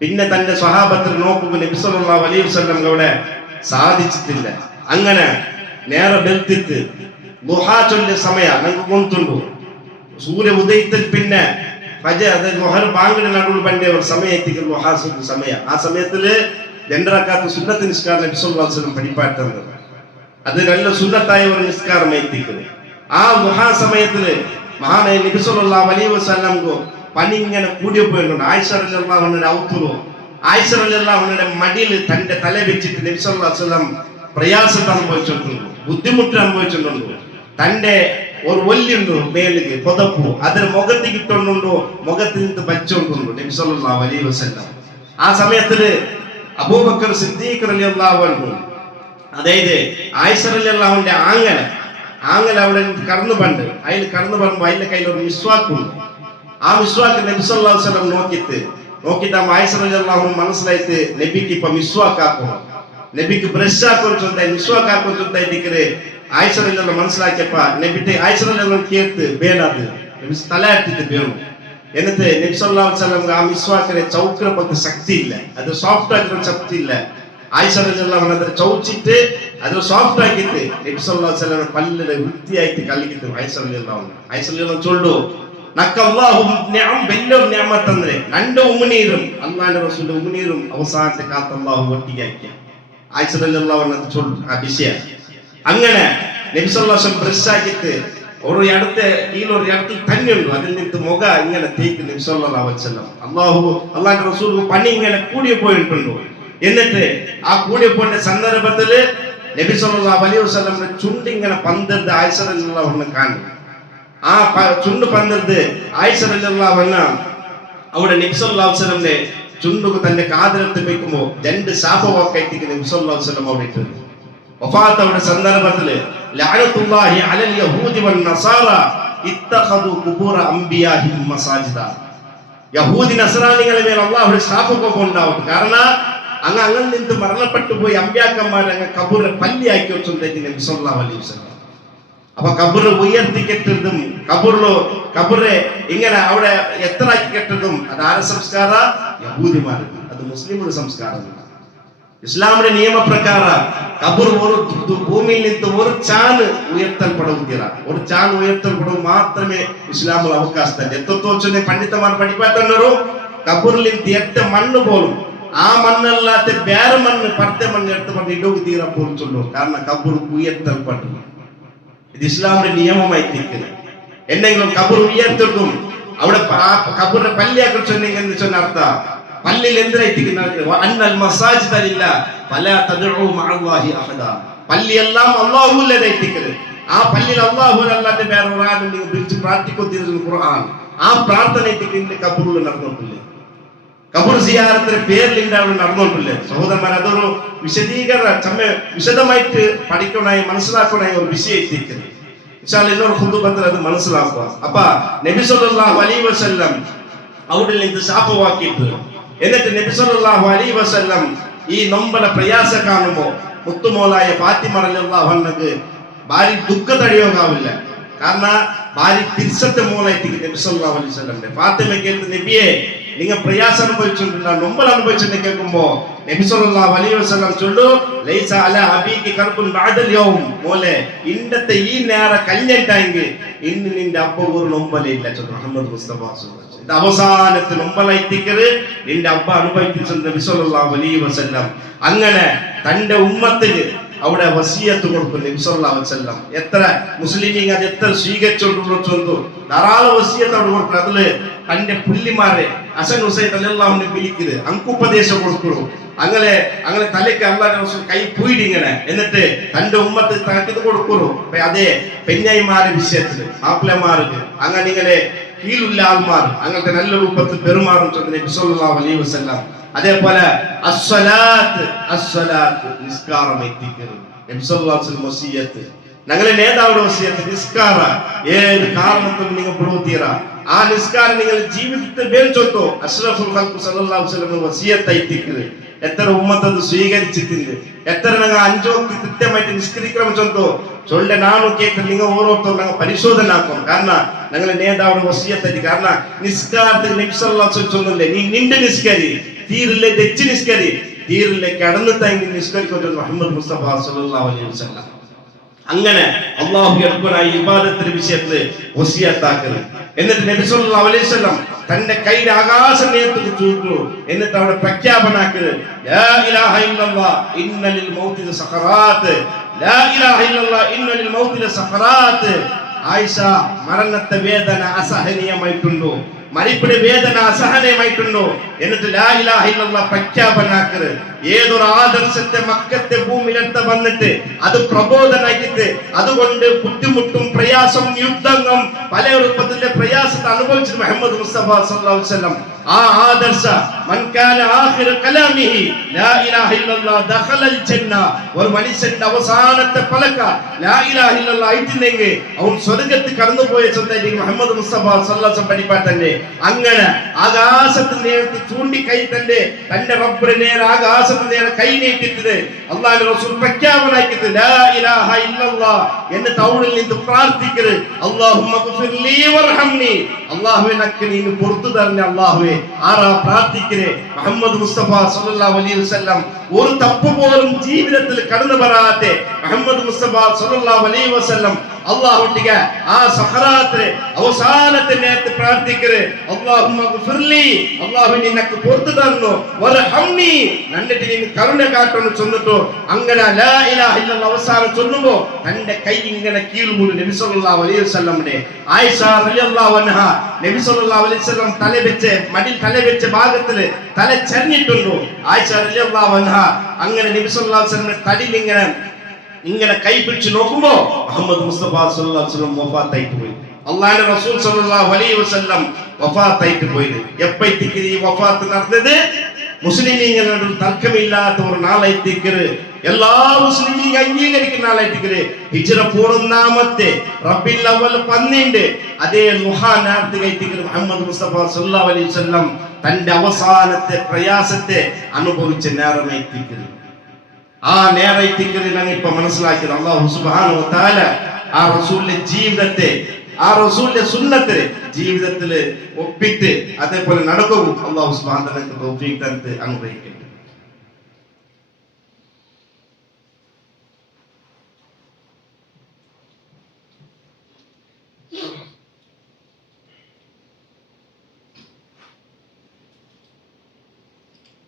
പിന്നെ തന്റെ സ്വഹാബത്തിനെ നോക്കുമ്പോൾ നബി സല്ലല്ലാഹു അലൈഹി വസല്ലം അവിടെ സാധിച്ചിട്ടില്ല. അങ്ങനെ നേരെ ബെൽത്തിട്ട് ദുഹാ ചൊല്ലിയ സമയ ഞങ്ങൾക്ക് കൊണ്ടുണ്ടു സൂര്യ ഉദയത്തിൽ പിന്നെ ബാങ്കിന്റെ നടുവിൽ പണ്ടേ ഒരു സമയത്തേക്ക് ദുഹാസിന്റെ സമയ. ആ സമയത്തില് രണ്ടരക്കാത്ത സുന്നത്ത് നിസ്കാരം നബി സല്ലല്ലാഹു അലൈഹി വസല്ലം പഠിപ്പാട്ടുന്നത്. അത് നല്ല സുന്നത്തായ ഒരു നിസ്കാരം എത്തിക്കുന്നത്. ആ ദുഹാ സമയത്തില് മഹാനായ നബി സല്ലല്ലാഹു അലൈഹി വസല്ലം പനി ഇങ്ങനെ കൂടിയപ്പോയിട്ടുണ്ട്. ആയിഷ റളിയല്ലാഹു അൻഹ ഔത്തുറു ആയിഷ റളിയല്ലാഹു അൻഹയുടെ മടിയിൽ തന്റെ തല വെച്ചിട്ട് നബി സല്ലല്ലാഹു അലൈഹി വസല്ലം പ്രയാസത്തെ അനുഭവിച്ചിട്ടുണ്ട്, ബുദ്ധിമുട്ട് അനുഭവിച്ചിട്ടുണ്ട്. തന്റെ ഒരു ഒല്ലുണ്ടോ മേലിക്ക് പൊതപ്പു അതിന് മുഖത്ത് കിട്ടുന്നുണ്ടോ മുഖത്തിൽ നിന്ന് പച്ചോണ്ടുണ്ടോ നബി സല്ലല്ലാഹു അലൈഹി വസല്ലം. ആ സമയത്തില് അബൂബക്കർ സിദ്ദീഖ് റളിയല്ലാഹു അൻഹു അതായത് ആയിഷ റളിയല്ലാഹു അൻഹയുടെ ആങ്ങല അവിടെ കടന്നു പണ്ട് അതിൽ കടന്നു പണ്ടുമ്പോ അതിന്റെ കയ്യിൽ ഒരു മിസ്വാക്കുണ്ട്. ആ മിസ്വാക്ക് നബി സല്ലല്ലാഹു അലൈഹി വസല്ലം നോക്കിയിട്ട് ആയിഷ റളിയല്ലാഹു അൻഹു മനസ്സിലായിട്ട് നബിക്ക് ഇപ്പൊ മിസ്വാക്കാക്കണം, നബിക്ക് ബ്രഷ് ആക്കണം ചൊല്ലായി മിസ്വാക്കാക്കണം ചൊല്ലായിട്ട് ആയിഷ റളിയല്ലാഹു മനസ്സിലാക്കിയപ്പോ നബിത്തെ ആയിഷ റളിയല്ലാഹു കേട്ട് വേണത് നബി തലയാട്ടിട്ട് വേണം. എന്നിട്ട് നബി സല്ലല്ലാഹു അലൈഹി വസല്ലം ആ മിസ്വാക്കിനെ ചൗക്കര പോലത്തെ ശക്തി ഇല്ല, അത് സോഫ്റ്റ് ആക്കുന്ന ശക്തി ഇല്ല. ആയിഷ റളിയല്ലാഹു അൻഹ ചൗച്ചിട്ട് അത് സോഫ്റ്റ് ആക്കിയിട്ട് നബി സല്ലല്ലാഹു അലൈഹി വസല്ലം പല്ലിലെ വൃത്തിയായിട്ട് കലിക്കിട്ട് ആയിഷ റളിയല്ലാഹു ചൊല്ലു നക്ക അല്ലാഹു നിഅം ബെല്ലോ നിഅമത്ത് ಅಂದ್ರೆ രണ്ട് ഉമ്മനീരും അല്ലാഹുവിന്റെ റസൂലിന്റെ ഉമ്മനീരും അവസാനത്തെ കാത്ത അല്ലാഹു ഒട്ടിയാക്കിയ ആയിഷ റളിയല്ലാഹു അൻഹ ചൊല്ലു ആ വിഷയം. അങ്ങനെ നബി സല്ലല്ലാഹു അലൈഹി വസല്ലം ബ്രഷ് ആക്കിയിട്ട് ഒരു കീഴൊരു ഇടത്തിൽ തന്നെയുണ്ട്, അതിൽ നിന്ന് മുഖ ഇങ്ങനെ തേക്ക് നബി സല്ലല്ലാഹു അലൈഹി വസല്ലം. അല്ലാഹുവിന്റെ റസൂൽ പണി ഇങ്ങനെ കൂടിയ പോയിട്ടുണ്ടോ. എന്നിട്ട് ആ കൂടിയ പോയിന്റെ സന്ദർഭത്തില് നബി സല്ലല്ലാഹു അലൈഹി വസല്ലമിന്റെ ചുണ്ട് ഇങ്ങനെ പന്തിരുത് ആയിഷ റളിയല്ലാഹു അൻഹ കാണും. ആ ചുണ്ട് പന്തിരുത് ആയിഷ റളിയല്ലാഹു അൻഹ അവിടെ നബി സല്ലല്ലാഹു അലൈഹി വസല്ലമിന്റെ ചുണ്ടുക്ക് തന്റെ കാതിലെടുത്ത് വെക്കുമ്പോ രണ്ട് ശാപവാക്കായിട്ട് നബി സല്ലല്ലാഹു അലൈഹി വസല്ലം അവിടെ ഇട്ടു. വഫാത്തയുടെ സന്ദർഭത്തില് ലഅനത്തുല്ലാഹി അലൽ യഹൂദി വൻ നസാറ ഇത്തഖദു ഖുബൂറ അംബിയാഹിം മസാജിദ. യഹൂദി നസ്രാനികളെ മേൽ അല്ലാഹുവിന്റെ ശാപം ഉണ്ടാവും. കാരണം അങ്ങനെ നിന്ന് മരണപ്പെട്ടു പോയി അമ്പ്യാക്കന്മാർ അങ്ങ് കബൂറെ പള്ളിയാക്കി വെച്ചോണ്ടേക്ക് നബി സല്ലല്ലാഹു അലൈഹി വസല്ലം. അപ്പൊ കബൂറ് ഉയർത്തി കെട്ടതും കബൂറെ ഇങ്ങനെ അവിടെ എത്രയാക്കി കെട്ടതും അത് ആരുടെ സംസ്കാര? യഹൂദിമാർക്ക്. അത് മുസ്ലിമുടെ സംസ്കാരമല്ല. ഇസ്ലാമിന്റെ നിയമപ്രകാര കബൂർ ഒരു ഭൂമിയിൽ നിന്ന് ഒരു ചാണ് ഉയർത്തൽപ്പെടുക, ഒരു ചാണ് ഉയർത്തൽപ്പെടുക മാത്രമേ ഇസ്ലാമിൽ അവകാശം. എത്രത്തോച്ചനെ പണ്ഡിതന്മാർ പഠിപ്പാത്തോ കബൂറിൽ നിന്ന് എട്ട് മണ്ണ് പോലും ആ മണ്ണല്ലാത്ത വേറെ മണ്ണ് പറ്റ മണ്ണ് എടുത്ത് പറഞ്ഞ് ഇടവ് തീരാ പോലും ചൊല്ലു. കാരണം കബൂർ ഉയർത്തൽപ്പെട്ടു. ഇത് ഇസ്ലാമിന്റെ നിയമമായി തീർക്കുന്നത്. എന്തെങ്കിലും കബൂർ ഉയർത്തിട്ടും അവിടെ കബൂറിനെ പള്ളിയാക്കി ചൊന്നെങ്കിൽ ചൊന്ന അർത്ഥ പള്ളിയിൽ എന്തിനായിട്ടിരിക്കുന്നത് മസാജിദ ലില്ലാഹ് ഫലാ തദ്ഉ മഅല്ലാഹി അഹദ. പള്ളിയെല്ലാം അല്ലാഹുവിലേതായിട്ടിരിക്കുന്നത്. ആ പള്ളിയിൽ അല്ലാഹുവല്ലാതെ വേറെ ഒരാളും നിങ്ങൾ വിളിച്ച് പ്രാർത്ഥിക്കുന്ന ഖുർആൻ ആ പ്രാർത്ഥനയ്ക്ക് കബൂറിൽ നടന്നിട്ടില്ലേ? കബൂർ സിയാറത്തിന്റെ പേരിൽ അവിടെ നടന്നിട്ടില്ലേ? സഹോദരന്മാർ, അതൊരു വിശദമായിട്ട് പഠിക്കണായി മനസ്സിലാക്കണായി ഒരു വിഷയത്തിരിക്കുന്നത്. ഇന്നൊരു ഖുതുബത്തിൽ അത് മനസ്സിലാക്കുക. അപ്പൊ നബി സല്ലല്ലാഹു അലൈഹി വസല്ലം അവിടെ നിന്ന് ശാപവാക്കിയിട്ട് എന്നിട്ട് നബി സല്ലല്ലാഹു അലൈഹി വസല്ലം ഈ നൊമ്പല പ്രയാസ കാണുമ്പോ മുത്തുമോളായ ഫാത്തിമ റളിയല്ലാഹു അൻഹക്ക് ഭാര്യ ദുഃഖതടിയോകാവില്ല. കാരണം ഭാര്യ തിരിച്ചത്തെ മോളായിട്ട് നബി സല്ലല്ലാഹു അലൈഹി വസല്ലം ഫാത്തിമ കേട്ട് നബിയെ നിങ്ങൾ പ്രയാസം അനുഭവിച്ചിട്ടില്ല, നൊമ്പൽ അനുഭവിച്ചെന്ന് കേൾക്കുമ്പോ നബി സല്ലല്ലാഹു അലൈഹി വസല്ലം ചൊല്ലു ലൈസ അലാ അബീകി കർബുൻ ബഅദൽ യൗം. മോളെ ഇന്നത്തെ ഈ നേര കഴിഞ്ഞിട്ടെങ്കിൽ ഇന്ന് നിന്റെ അപ്പ ഒരു നൊമ്പലില്ല ചൊല്ലു മുഹമ്മദ് മുസ്തഫ സല്ലല്ലാഹു അലൈഹി വസല്ലം. ഇത് അവസാനത്തെ നൊമ്പലായിട്ടിക്കത് നിന്റെ അബ്ബ അനുഭവിച്ചു നബി സല്ലല്ലാഹു അലൈഹി വസല്ലം. അങ്ങനെ തന്റെ ഉമ്മത്തിന് അവിടെ വസിയത്ത് കൊടുക്കും നബി സല്ലല്ലാഹു അലൈഹി വസല്ലം. എത്ര മുസ്ലിമീങ്ങൾ അത് എത്ര സ്വീകരിച്ചുകൊണ്ടുള്ള ചൊന്തു ധാരാളം വസിയത്ത് അവിടെ കൊടുക്കും. അതില് തന്റെ പുള്ളിമാരെ ഹസൻ ഹുസൈൻ റളിയല്ലാഹു അൻഹു വിളിക്കുന്നത് അങ്കുപദേശം കൊടുക്കുന്നു. അങ്ങനെ തലയ്ക്ക് അല്ലാഹുവിന്റെ റസൂൽ കൈ പോയിടി ഇങ്ങനെ എന്നിട്ട് തന്റെ ഉമ്മത്ത് തനക്കിത് കൊടുക്കുന്നു. അതേ പെഞ്ഞൈമാരുടെ വിഷയത്തില് മാപ്പിളമാർക്ക് അങ്ങനെ ഇങ്ങനെ കീഴുള്ള ആൾമാർ അങ്ങനത്തെ നല്ല രൂപത്തിൽ പെരുമാറും നബി സല്ലല്ലാഹു അലൈഹി വസല്ലം. അതേപോലെ അസ്സലാത്ത് നിസ്കാരം എത്തിക്കരുത് നബി സല്ലല്ലാഹു അലൈഹി വസല്ലം വസിയത്ത്. ഞങ്ങളെ നേതാവുടെ വസിയത്ത് നിസ്കാര ഏത് കാരണത്തിലും നിങ്ങൾ പ്രവർത്തിയറ ആ നിസ്കാരം നിങ്ങൾ ജീവിതത്തിൽ വേൽച്ചൊത്തോ അഷ്റഫുൽ ഖൽഖ് സല്ലല്ലാഹു അലൈഹി വസല്ലം വസിയത്ത് എത്തിക്കരുത്. എത്ര ഉമ്മത്തത് സ്വീകരിച്ചിട്ടുണ്ട്, എത്ര ഞങ്ങൾ 5 വക്ത് കൃത്യമായിട്ട് നിസ്കരിക്കണം ചൊന്തോ ചൊല്ലെ ನಾನು ಕೇಳ್ತಾರೆ നിങ്ങൾ ഓരോരുത്തരും ഞങ്ങൾ പരിശോധന ആക്കും. കാരണം ഞങ്ങളെ നേതാവുടെ വസിയത്ത്. കാരണം നിസ്കാരത്തിൽ നബി സല്ലല്ലാഹു അലൈഹി വസല്ലം ചൊന്നല്ലേ നീ നിന്റെ നിസ്കരി തീരില്ലേ തെച്ച് നിസ്കരി തീരില്ലേ കടന്നു തങ്ങി നിസ്കരിക്കുന്നത് മുഹമ്മദ് മുസ്തഫ സല്ലല്ലാഹു അലൈഹി വസല്ലം. അങ്ങനെ അല്ലാഹു എടുക്കുന്ന ഇബാദത്തിന്റെ വിഷയത്തിൽ വസിയത്താക്കുന്നത്. എന്നിട്ട് നബി സല്ലല്ലാഹു അലൈഹി വസല്ലം തന്റെ കൈയുടെ ആകാശം നേരത്തേക്ക് ചൂണ്ടു. എന്നിട്ട് അവിടെ പ്രഖ്യാപനാക്കുന്നത് ലാ ഇലാഹ ഇല്ലല്ലാഹ് ഇന്ന ലിൽ മൗതി സഖറാത്ത്, ലാ ഇലാഹ ഇല്ലല്ലാഹ് ഇന്ന ലിൽ മൗതി സഖറാത്ത്. ആയിഷ മരണത്തെ വേദന അസഹനീയമായിട്ടുണ്ടോ, മരിപ്പിന്റെ വേദന അസഹനീയമായിട്ടുണ്ടോ? എന്നിട്ട് ലാ ഇലാഹ ഇല്ലല്ലാഹ് പ്രഖ്യാപനാക്കരുത്. ഏതൊരു ആദർശത്തെ മക്കത്തെ ഭൂമിയിലെടുത്ത് വന്നിട്ട് അത് പ്രബോധനാക്കിയിട്ട് അതുകൊണ്ട് ബുദ്ധിമുട്ടും പ്രയാസം യുദ്ധങ്ങളും പല രൂപത്തിന്റെ പ്രയാസത്തെ അനുഭവിച്ചത് മുഹമ്മദ് മുസ്തഫ സല്ലല്ലാഹു അലൈഹി വസല്ലം. ആ ആദർശ മൻ കാന ആഖിറ കലാമിഹി ലാ ഇലാഹ ഇല്ലല്ലാഹ് ദഖലൽ ജന്ന. ഒരു മനുഷ്യന്റെ അവസാനത്തെ പലക ലാ ഇലാഹ ഇല്ലല്ലാഹ് ആയിട്ടില്ലെങ്കിൽ അവൻ സ്വർഗ്ഗത്തിൽ കടന്നുപോയ ചൊല്ലായി മുഹമ്മദ് മുസ്തഫ സല്ലല്ലാഹു അലൈഹി വസല്ലം പഠിപ്പാട്ടല്ലേ. അങ്ങനെ ആകാശത്തിൽ നേരത്തെ ചൂണ്ടി കൈ തന്റെ റബ്ബിനെ നേരെ ആകാശത്തിൽ നേരെ കൈ നീട്ടിട്ട് അല്ലാഹുവിന്റെ റസൂൽ പ്രഖ്യാപനാക്കിയിട്ട് ലാ ഇലാഹ ഇല്ലല്ലാഹ് എന്നിട്ട് അവിടെ നിന്ന് പ്രാർത്ഥിക്കരുത് അല്ലാഹുമ്മ ഗ്ഫിർലി വർഹംനി. അല്ലാഹുവേ എനിക്ക് നീ പുറത്തു തരണേ അല്ലാഹുവേ. ആരാ പ്രാർത്ഥിക്കരേ? മുഹമ്മദ് മുസ്തഫ സല്ലല്ലാഹു അലൈഹി വസല്ലം. ഒരു തപ്പ് പോലും ജീവിതത്തിൽ കടന്നു വരാതെ മുഹമ്മദ് മുസ്തഫ സല്ലല്ലാഹു അലൈഹി വസല്ലം അല്ലാഹുവിന്റെ ആ സഖറാത്തിലെ അവസാനത്തെ നേരത്തെ പ്രാർത്ഥിക്കരേ അല്ലാഹുമ്മ ഗ്ഫിർലി, അല്ലാഹു നിനക്ക് പുറത്തു തരണോ, വർഹംനി നന്നിട്ട് നീ കരുണ കാട്ടണം ചൊന്നിട്ടോ. അങ്ങനെ ലാ ഇലാഹ ഇല്ലല്ലാഹ് അവസാനം ചൊല്ലുമ്പോ തന്റെ കൈ ഇങ്ങനെ കീഴ്മൂടി നബി സല്ലല്ലാഹു അലൈഹി വസല്ലമിന്റെ ആയിഷ റളിയല്ലാഹു അൻഹ നബി സല്ലല്ലാഹു അലൈഹി വസല്ലം മടിൽ തല വെച്ച ഭാഗത്തില് തല ചരിഞ്ഞിട്ടുണ്ടോ? ആയിഷ റളിയല്ലാഹു അൻഹ അങ്ങനെ നബി സല്ലല്ലാഹു അലൈഹി വസല്ലം തടിയിൽ ഇങ്ങനെ കൈ പിടിച്ച് നോക്കുമ്പോ മുഹമ്മദ് മുസ്തഫ സല്ലല്ലാഹു അലൈഹി വസല്ലം വഫാത്തായിട്ട് പോയി. അല്ലാഹുവിന്റെ റസൂൽ സല്ലല്ലാഹു അലൈഹി വസല്ലം വഫാത്തായിട്ട് പോയത് എപ്പോഴത്തേക്ക് ഈ വഫാത്ത് നടന്നത്? മുസ്ലിമീങ്ങളുടെ തർക്കമില്ലാത്ത ഒരു നാളായിത്തേക്ക് എല്ലാ മുസ്ലിമീങ്ങൾ അംഗീകരിക്കുന്ന നാളായിത്തേക്ക് ഹിജ്റ പൂർണ്ണാമത്തെ റബീഉൽ അവ്വൽ 12 അതേ ലുഹാനാർത്തികൈത്തേക്ക് മുഹമ്മദ് മുസ്തഫ സല്ലല്ലാഹു അലൈഹി വസല്ലം തന്റെ അവസാനത്തെ പ്രയാസത്തെ അനുഭവിച്ച നേരമായിത്തേക്ക് ആ നേരത്തേക്ക് ഞങ്ങൾ ഇപ്പൊ മനസ്സിലാക്കിയത് അല്ലാഹു സുബ്ഹാനഹു വ തആല ആ റസൂലിന്റെ ജീവിതത്തെ ആ റസൂലിന്റെ സുന്നത്തെ ജീവിതത്തില് ഒപ്പിട്ട് അതേപോലെ നടക്കും. അല്ലാഹു സുബ്ഹാനഹു വ തആല തൗഫീഖ് തന്നിട്ട് അനുഗ്രഹിക്കട്ടെ.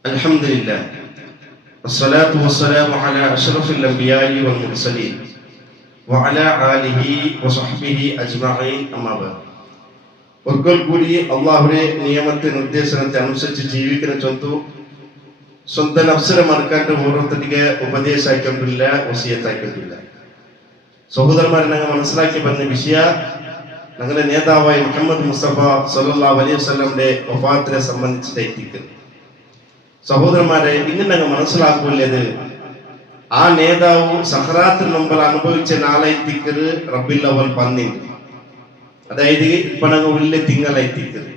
അൽഹംദുലില്ലാഹ് വസ്സലാത്തു വസ്സലാമു അലാ അഷ്റഫിൽ അംബിയാഇ വൽ മുർസലീൻ വഅലാ ആലിഹി വസഹ്ബിഹി അജ്മഈൻ. അമ്മാ ബഅദ്. ഒരിക്കൽ കൂടി അല്ലാഹുവിന്റെ നിയമത്തെ നിർദ്ദേശത്തെ അനുസരിച്ച് ജീവിക്കുന്ന സ്വന്തം നഫ്സിനെ മറക്കാണ്ട് ഓരോരുത്തರಿಗೆ ഉപദേശ ആയിക്കൊണ്ടില്ല, വസിയത്ത് ആയിക്കൊണ്ടില്ല. സഹോദരന്മാരെ ഞങ്ങൾ മനസ്സിലാക്കി പറഞ്ഞ വിഷയ ഞങ്ങളുടെ നേതാവായ മുഹമ്മദ് മുസ്തഫ സല്ലല്ലാഹു അലൈഹി വസല്ലമിന്റെ വഫാത്തിനെ സംബന്ധിച്ചിട്ടായിരിക്കും. സഹോദരന്മാരെ ഇന്ന് ഞങ്ങൾ മനസ്സിലാക്കിയത് ആ നേതാവ് സഹറാത്തിന് മുമ്പിൽ അനുഭവിച്ച നാളായിത്തിക്കത് റബീഉൽ അവ്വൽ 12. അതായത് ഇപ്പൊ ഞങ്ങൾ വലിയ തിങ്കളായിത്തിക്കത്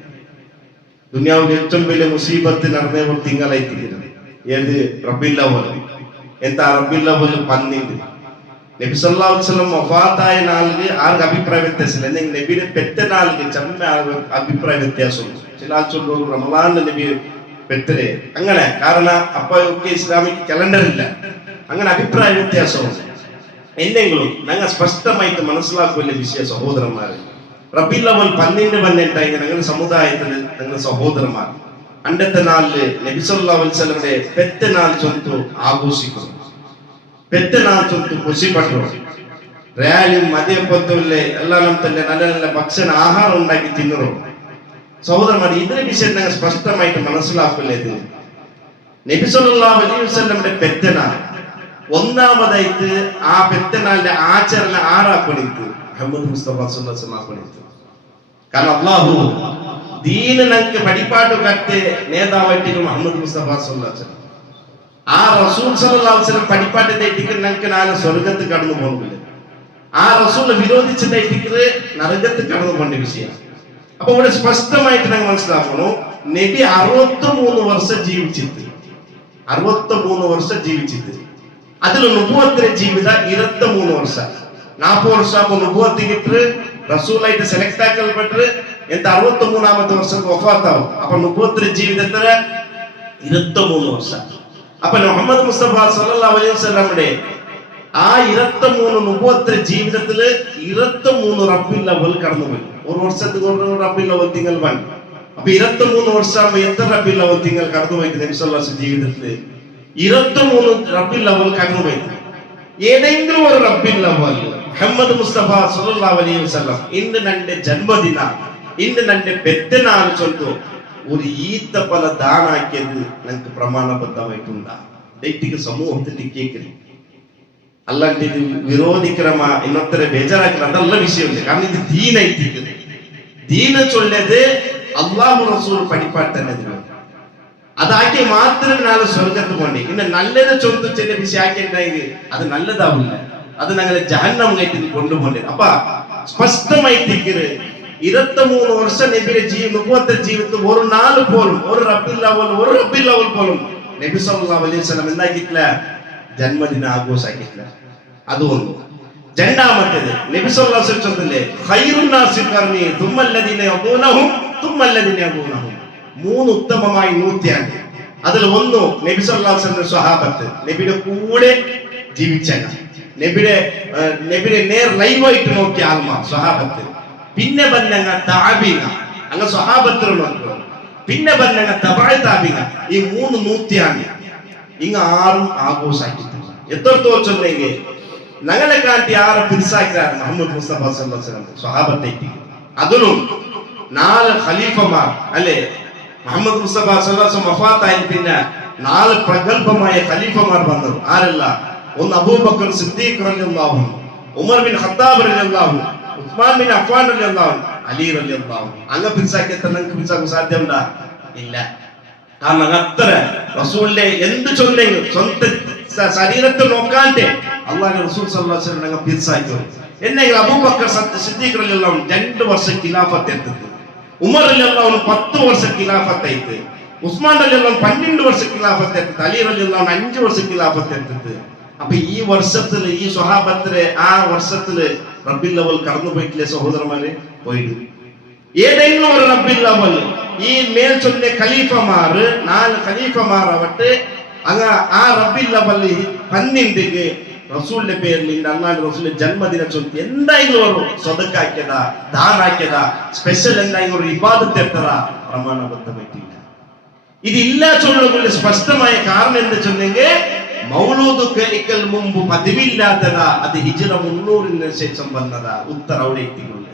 ദുനിയാവിൽ ഏറ്റവും വലിയ മുസീബത്ത് നടന്ന ഒരു തിങ്കളായിത്തിക്കത് ഏത് റബീഉൽ അവ്വൽ. എന്താ റബീഉൽ അവ്വൽ 12 നബി സല്ലല്ലാഹു അലൈഹി വസല്ലം വഫാത്തായ നാളില് ആർക്ക് അഭിപ്രായ വ്യത്യാസമില്ല. അല്ലെങ്കിൽ നബിയുടെ പെറ്റ നാളില് ചെമ്മ അഭിപ്രായ വ്യത്യാസമുണ്ട്. ചില ആൾ ചൊല്ലു റമളാനിൽ നബി പെറ്റരെ അങ്ങനെ, കാരണം അപ്പൊ ഒക്കെ ഇസ്ലാമിക് കലണ്ടർ ഇല്ല. അങ്ങനെ അഭിപ്രായ വ്യത്യാസമുണ്ട്. എന്തെങ്കിലും ഞങ്ങൾ സ്പഷ്ടമായിട്ട് മനസ്സിലാക്കുമല്ലേ വിഷയ സഹോദരന്മാര്. റബീഉൽ അവ്വൽ 12 ഞങ്ങളുടെ സമുദായത്തിൽ ഞങ്ങളുടെ സഹോദരന്മാർ അണ്ടത്തെ നാളില് നബി സല്ലല്ലാഹു അലൈഹി വസല്ലമയുടെ പെറ്റ നാൾ ചൊല്ലു ആഘോഷിക്കുന്നു. ಪೆತ್ತನಾಲ್ ಚೊಂತು ಖುಷಿ ಪಟ್ರು. ರ್ಯಾಲಿ ಮದುವೆ ಪೊತ್ತುಲ್ಲೇ ಎಲ್ಲ ನಮ್ಮ ತಂದೆ നല്ല നല്ല ഭക്ഷണ ആഹാരം ഉണ്ടാക്കി തിന്നറോ. സഹോദരന്മാർ, ഇതിനെ വിഷയം ഞങ്ങൾ സ്പഷ്ടമായിട്ട് മനസ്സിലാക്കില്ലേത്. നബി സല്ലല്ലാഹു അലൈഹി വസല്ലമയുടെ പെത്തനാൾ ഒന്നാമതായിട്ട് ആ പെത്തനാളിന്റെ ആചരണ ആറാപ്പണിത്ത് മുഹമ്മദ് മുസ്തഫ സല്ലല്ലാഹു അലൈഹി വസല്ലം പണിത്ത്. കാരണം അല്ലാഹു ദീന ഞങ്ങൾക്ക് പഠിപ്പാട്ട് കത്ത് നേതാവായിട്ട് മുഹമ്മദ് മുസ്തഫ സല്ലല്ലാഹു അലൈഹി വസല്ലം ആ റസൂൽ സല്ലല്ലാഹു അലൈഹി വസല്ലം പഠിപ്പാട്ട് തെറ്റിക്ക് ഞങ്ങൾക്ക് നാളെ സ്വർഗത്ത് കടന്നു പോകുന്നില്ല. ആ റസൂലിനെ വിരോധിച്ചിട്ട് നരകത്ത് കടന്നു പോകേണ്ട വിഷയം. അപ്പൊ ഇവിടെ സ്പഷ്ടമായിട്ട് ഞങ്ങൾ മനസ്സിലാക്കണം, നബി 63 വർഷം ജീവിച്ചിട്ട് 63 വർഷം ജീവിച്ചിട്ട് അതിൽ നുബുവത്തിന്റെ ജീവിത 23 ವರ್ಷ 40 ವರ್ಷ ನುಬುವತ್ತಿಗಿಟ್ಟು റസൂലായിട്ട് സെലക്ട് ആക്കൽപ്പെട്ട് എന്നിട്ട് 63ാമത്തെ വർഷം വഫാത്താവും. അപ്പൊ നുബുവത്തിന്റെ ജീവിതത്തിൽ 23 വർഷം. അപ്പൊ മുഹമ്മദ് മുസ്തഫ സല്ലല്ലാഹു അലൈഹി വസല്ലമയുടെ ആ 23 നുബുവത്തിന്റെ ജീവിതത്തില് 23 റബ്ബിൽ അവൽ കടന്നുപോയി. ഒരു വർഷത്തിൽ റബ്ബിൽ അവൽ തിങ്കൾ വന്നു. അപ്പൊ 23 വർഷം എത്ര റബ്ബിൽ അവൽ തിങ്കൾ കടന്നുപോയി നബി സല്ലല്ലാഹു അലൈഹി ജീവിതത്തില് 23 റബ്ബിൽ അവൽ കടന്നുപോയി. ഏതെങ്കിലും ഒരു റബ്ബിൽ അവൽ മുഹമ്മദ് മുസ്തഫ സല്ലല്ലാഹു അലൈഹി വസല്ലം ഇന്ന് നന്റെ ജന്മദിന, ഇന്ന് നന്റെ പെത്തനാൾ ചൊല്ಲು ഒരു ഈത്തപ്പല ദാനാക്കിയത് ഞങ്ങൾക്ക് പ്രമാണബദ്ധമായിട്ടുണ്ടാ. ദൈറ്റിക്ക് സമൂഹത്തിന്റെ കേൾക്കരുത്. അല്ലാണ്ട് ഇത് വിരോധിക്കരമ ഇന്നൊത്തര ബേജാറാക്കില്ല, അതല്ല വിഷയമില്ല. കാരണം ഇത് ദീനായിട്ടിരിക്കുന്നത്. ദീന ചൊല്ലത് അള്ളാഹു റസൂൽ പഠിപ്പാട്ട് തന്നെ അതാക്കി മാത്രമേ നാളെ സ്വർഗത്ത് പോണ്ടേ. ഇന്ന് നല്ലത് ചൊല്ല് ചില വിഷയാക്കിണ്ടെങ്കിൽ അത് നല്ലതാവില്ല, അത് ഞങ്ങളെ ജഹന്നം കയറ്റി കൊണ്ടുപോകേണ്ടത്. അപ്പൊ സ്പഷ്ടമായിട്ടിരിക്കരുത്. 23 വർഷം നബിയുടെ നുബുവത്തെ ജീവിതത്തിൽ ഒരു നാല് പോലും ഒരു റബ്ബിൽ അവൽ പോലും നബി സല്ലല്ലാഹു അലൈഹി വസല്ലം എന്താക്കിയിട്ടില്ല, ജന്മദിന ആഘോഷാക്കിയിട്ടില്ല. അതുകൊണ്ട് രണ്ടാമത്തേത് നബി സല്ലല്ലാഹു അലൈഹി വസല്ലം ചൊല്ലില്ലേ, ഖൈറുൻ നാസി ഖർനി തുമ്മല്ലദീന യഖൂനഹും തുമ്മല്ലദീന യഖൂനഹും. 3 ഉത്തമമായ നൂറ്റാണ്ട്. അതിൽ ഒന്ന് നബി സല്ലല്ലാഹു അലൈഹി വസല്ലം സ്വഹാബത്ത്, നബിയുടെ കൂടെ ജീവിച്ച നബിയുടെ നേർ ലൈവായിട്ട് നോക്കിയ ആൾമാർ സ്വഹാബത്ത്. പിന്നെ ബന്നങ്ങ താബീന, അങ്ങ് സ്വഹാബത്തിൽ നോക്കുക. പിന്നെ ബന്നങ്ങ തബഅ താബീന. ഈ 3 നൂറ്റാണ്ട് ഇങ്ങ ആരും ആഘോഷാക്കിയിട്ടില്ല. എത്രത്തോളം ചൊല്ലെങ്കിൽ ഞങ്ങളെ കാട്ടി ആരെ പിരിസാക്കിയാണ് മുഹമ്മദ് മുസ്തഫ സല്ലല്ലാഹു അലൈഹി വസല്ലം സ്വഹാബത്തേക്ക്. അതിലും 4 ഖലീഫമാർ അല്ലെ മുഹമ്മദ് മുസ്തഫ സല്ലല്ലാഹു അലൈഹി വസല്ലം വഫാത്തായി പിന്നെ 4 പ്രഗൽഭമായ ഖലീഫമാർ വന്നു. ആരല്ല? ഒന്ന് അബൂബക്കർ സിദ്ദീഖ് റളിയല്ലാഹു അൻഹു, ഉമർ ബിൻ ഖത്താബ് റളിയല്ലാഹു അൻഹു, ഉസ്മാൻ ബിൻ അഫ്ഫാൻ റളിയല്ലാഹു അൻഹു, അലി റളിയല്ലാഹു അൻഹു. അങ്ങ് പിരിസാക്കി നിങ്ങൾക്ക് പിരിസാക്കാൻ സാധ്യമുണ്ടാ? ഇല്ല. കാരണം അത്ര റസൂലിന്റെ എന്ത് ചൊല്ലെങ്കിലും സ്വന്തം ശരീരത്തെ നോക്കാണ്ട് അള്ളാഹുവിന്റെ റസൂൽ സല്ലല്ലാഹു അലൈഹി വസല്ലം പിരിസാക്കി. എന്നെങ്കിൽ അബൂബക്കർ സിദ്ദീഖ് റളിയല്ലാഹു അൻഹു 2 വർഷം ഖിലാഫത്ത് എടുത്തത്, ഉമർ റളിയല്ലാഹു അൻഹു 10 വർഷം ഖിലാഫത്ത് ആയിട്ട്, ഉസ്മാൻ റളിയല്ലാഹു അൻഹു 12 വർഷം ഖിലാഫത്ത് എടുത്തത്, അലി റളിയല്ലാഹു അൻഹു 5 വർഷം ഖിലാഫത്ത് എടുത്തത്. അപ്പൊ ഈ വർഷത്തില് ഈ സ്വഹാബത്തിലെ ആ വർഷത്തില് റബ്ബിൽ അവൽ കടന്നു പോയിട്ടില്ലേ സഹോദരന്മാരെ? പോയിട്ട് ഏതെങ്കിലും ഒരു റബ്ബിൽ അവൽ ഈ മേൽ ചൊല്ലിയ ഖലീഫമാർ 4 ഖലീഫമാർ ആവട്ടെ അങ്ങ ആ റബ്ബിൽ അവൽ 12 റസൂലിന്റെ പേരിൽ അല്ലാണ്ട് റസൂലിന്റെ ജന്മദിന ചൊല്ലി എന്തായാലും ഒരു സ്വതക്കാക്കിയതാ, ദാനാക്കിയതാ, സ്പെഷ്യൽ എന്തായാലും ഒരു ഇബാദത്ത് എടുത്തതാ പ്രമാണബദ്ധമായിട്ടില്ല. ഇതില്ല ചൊല്ലുമ്പോൾ സ്പഷ്ടമായ കാരണം എന്താ ചൊന്നെങ്കിൽ മൗലൂദ് കഴിക്കൽ മുമ്പ് പതിവില്ലാത്തതാ, അത് ഹിജ്റ 300 ശേഷം വന്നതാ. ഉത്തര അവിടെ എത്തിക്കൊള്ളു.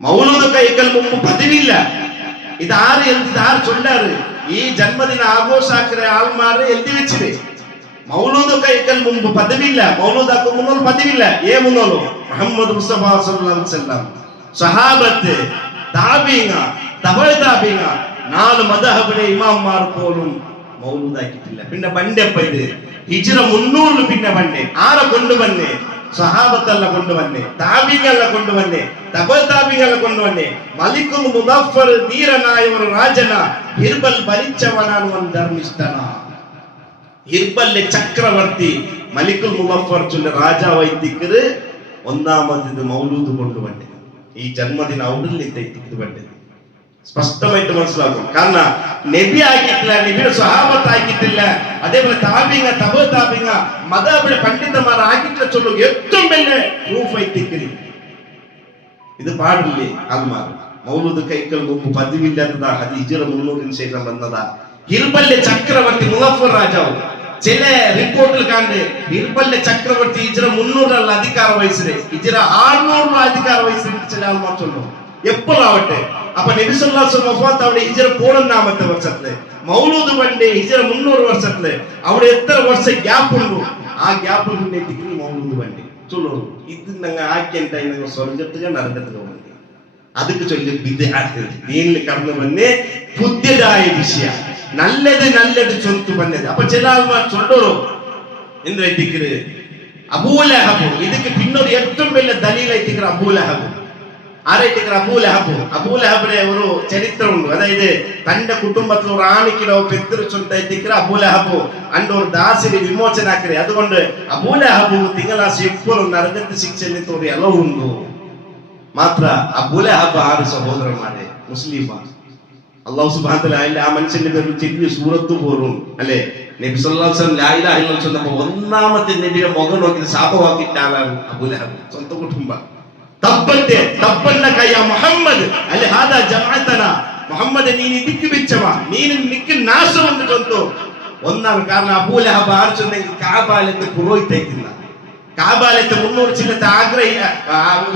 മൗലൂദ് കഴിക്കൽ മുമ്പ് പതിവില്ല. ഇതാര് ചൊല്ലാറ്? ഈ ജന്മദിന ആഘോഷാക്കുന്ന ആൾമാര് എഴുതി വെച്ചിട്ട് മൗലൂദ് കഴിക്കൽ മുമ്പ് പതിവില്ല, മൗലൂദാക്കും മുന്നോട്ട് പതിവില്ല. മുന്നോളൂ മുഹമ്മദ് മുസ്തഫ സല്ലല്ലാഹു അലൈഹി വസല്ലം സഹാബത്ത് താബീന തബഅ താബീന 4 മദ്ഹബിലെ ഇമാംമാർ പോലും മൗലൂദാക്കിയിട്ടില്ല. പിന്നെ ബണ്ടപ്പ ഇത് ഹിജ്റ 300 പിന്നെ ബണ്ടേ ആരെ കൊണ്ടുവന്നേ? സഹാബത്തല്ല കൊണ്ടുവന്നേ, താബീങ്ങളെ കൊണ്ടുവന്നേ, തബഅ താബീങ്ങളെ കൊണ്ടുവന്നേ. മലിക്കുൽ മുദഫർ ധീരനായ ഒരു രാജന, ഹിർബൽ ഭരിച്ചവനാണ് ഒരു ധർമ്മിഷ്ഠന. ഹിർബലിലെ ചക്രവർത്തി മലിക്കുൽ മുദഫർ ചൊല്ല രാജാവായിത്തിക്കത് ഒന്നാമത് മൗലൂദ് കൊണ്ടുവന്നേ. ഈ ജന്മദിന ഔഡിൽ വേണ്ടത് സ്പഷ്ടമായിട്ട് മനസ്സിലാക്കും. കാരണം നബി ആക്കിയിട്ടില്ല, നബിയുടെ സ്വഹാബത്ത് ആക്കിയിട്ടില്ല, അതേപോലെ താബീങ്ങ തബഅ താബീങ്ങ മദ്ഹബിലെ പണ്ഡിതന്മാർ ആക്കിയിട്ടില്ല ചൊല്ലു ഏറ്റവും വലിയ പ്രൂഫ് ആയിത്തിക്കല്. ഇത് പാടില്ലേ ആൽമാർ? മൗലൂദ് കൈക്കൽ മുമ്പ് പതിവില്ലാത്തതാ, അത് ഹിജ്റ 300 ശേഷം വന്നതാ. ഹിർബലിലെ ചക്രവർത്തി മുദഫർ രാജാവ് ചില റിപ്പോർട്ടിൽ കണ്ട് ബീർബലിന്റെ ചക്രവർത്തി ഹിജ്റ 300 അധികാര വയസ്സില് ഹിജ്റ 600 അധികാര വയസ്സിൽ ചില ആൾമാർ ചൊല്ലും എപ്പോഴാവട്ടെ. അപ്പൊ നബി സല്ലല്ലാഹു അലൈഹി വസല്ലം വഫാത്ത് അവിടെ ഹിജ്റ 14 വർഷത്തില്, മൗലൂദ് പണ്ട് ഹിജ്റ 300 വർഷത്തില്. അവിടെ എത്ര വർഷം ഗ്യാപ്പ് ഉണ്ടോ ആ ഗ്യാപ്പ് മുന്നേറ്റിക്ക് മൗലൂദ് പണ്ട് ചൊല്ലു. ഇത് ഞങ്ങൾ ആക്കിയ സ്വർഗത്തുക നരകത്തുക വേണ്ടി അതൊക്കെ ചൊല്ലി ബിദ്അത്ത് ദീനിൽ കടന്നു വന്ന് പുതിയതായ വിഷയം നല്ലത് ചൊല്തു വന്നത്. അപ്പൊ ചില ആൾമാർ ചൊല്ലു എന്ത് എത്തിക്കര് അബൂലഹബ്. ഇതിക്ക് പിന്നൊരു ഏറ്റവും വലിയ ദലീലായിട്ടിക്കർ അബൂലഹബ്. ആരായിട്ടിക്കർ അബൂലഹബ്. അബൂലഹബിനെ ഒരു ചരിത്രമുണ്ട്. അതായത് തന്റെ കുടുംബത്തിൽ ഒരു ആണിക്കിലോ പെത്തിരി ചൊല്ലിട്ടിക്കർ അബൂലഹബ് അന്റെ ഒരു ദാസിനെ വിമോചനാക്കരെ. അതുകൊണ്ട് അബൂലഹബ് തിങ്കളാശ എപ്പോഴും നരകത്ത് ശിക്ഷ ഒരു എളവുണ്ടു. മാത്ര അബൂലഹബ് 6 സഹോദരന്മാരെ മുസ്ലിമാണ്. അല്ലാഹു സുബ്ഹാനഹു വ തആല ആ മനുഷ്യന്റെ പേരിൽ ചെറിയ സൂറത്ത് പോലും അല്ലേ നബി സല്ലല്ലാഹു അലൈഹി വസല്ലം ലാ ഇലാഹ ഇല്ലല്ലാഹ് ചൊല്ലുമ്പോൾ ഒന്നാമത്തെ നബിയുടെ മുഖം നോക്കി ശാപവാക്കിയിട്ട് ആളാണ് അബൂലഹബ്. സ്വന്തം കുടുംബം തബ്ബന്നക യാ മുഹമ്മദ് അൽ ഹാദാ ജമഅതനാ. മുഹമ്മദ് നീ ഇതിക്ക് വെച്ചവാ നീ നിക്ക് നാശം എന്ന് ചൊല്ലുന്നു. ഒന്നാം കാരണം അബൂലഹബ് ആർ ചൊന്നെങ്കിൽ കാബാലത്തെ പുരോഹിതയ്ക്കുന്ന കാബാലത്തെ 300 ചില്ലത്തെ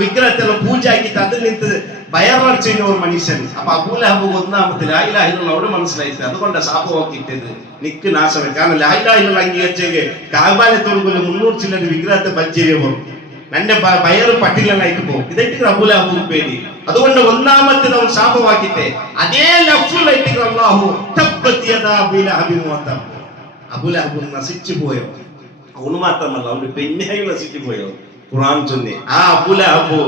വിഗ്രഹത്തിലുള്ള പൂജ ആക്കിയിട്ട് അതിൽ നിന്ന് ബയർച്ച ഒരു മനുഷ്യൻ. അപ്പൊ അബൂലഹബ് ഒന്നാമത്തെ ലാ ഇലാഹ ഇല്ലല്ലാഹ് അവിടെ മനസ്സിലായിട്ട് അതുകൊണ്ട് ശാപവാക്കിയിട്ടത് നിക്ക് നാശമേ. കാരണം ലാ ഇലാഹ ഇല്ലല്ലാഹ് അംഗീകരിച്ചെങ്കിൽ കാബാലത്തോട് 300 ചില്ലത്തെ വിഗ്രഹത്തെ ബജ്ജേരിയ പോകും, എന്റെ ബയറ് പട്ടിലായിട്ട് പോകും. ഇതായിട്ട് അബൂലഹബ് പേടി. അതുകൊണ്ട് ഒന്നാമത്തേത് അവൻ ശാപവാക്കിയിട്ട് അതേ ലഫ്ലായിട്ട് അല്ലാഹു തബ്ബത് യദാ അബൂലഹബിൻ വതബ്. അബൂലഹബ് നശിച്ചു പോയോ. അവന് മാത്രമല്ല അവന്റെ പെണ്ണായി നശിച്ചു പോയോ. ഖുർആൻ ചൊല്ലി ആ അബൂലഹബ്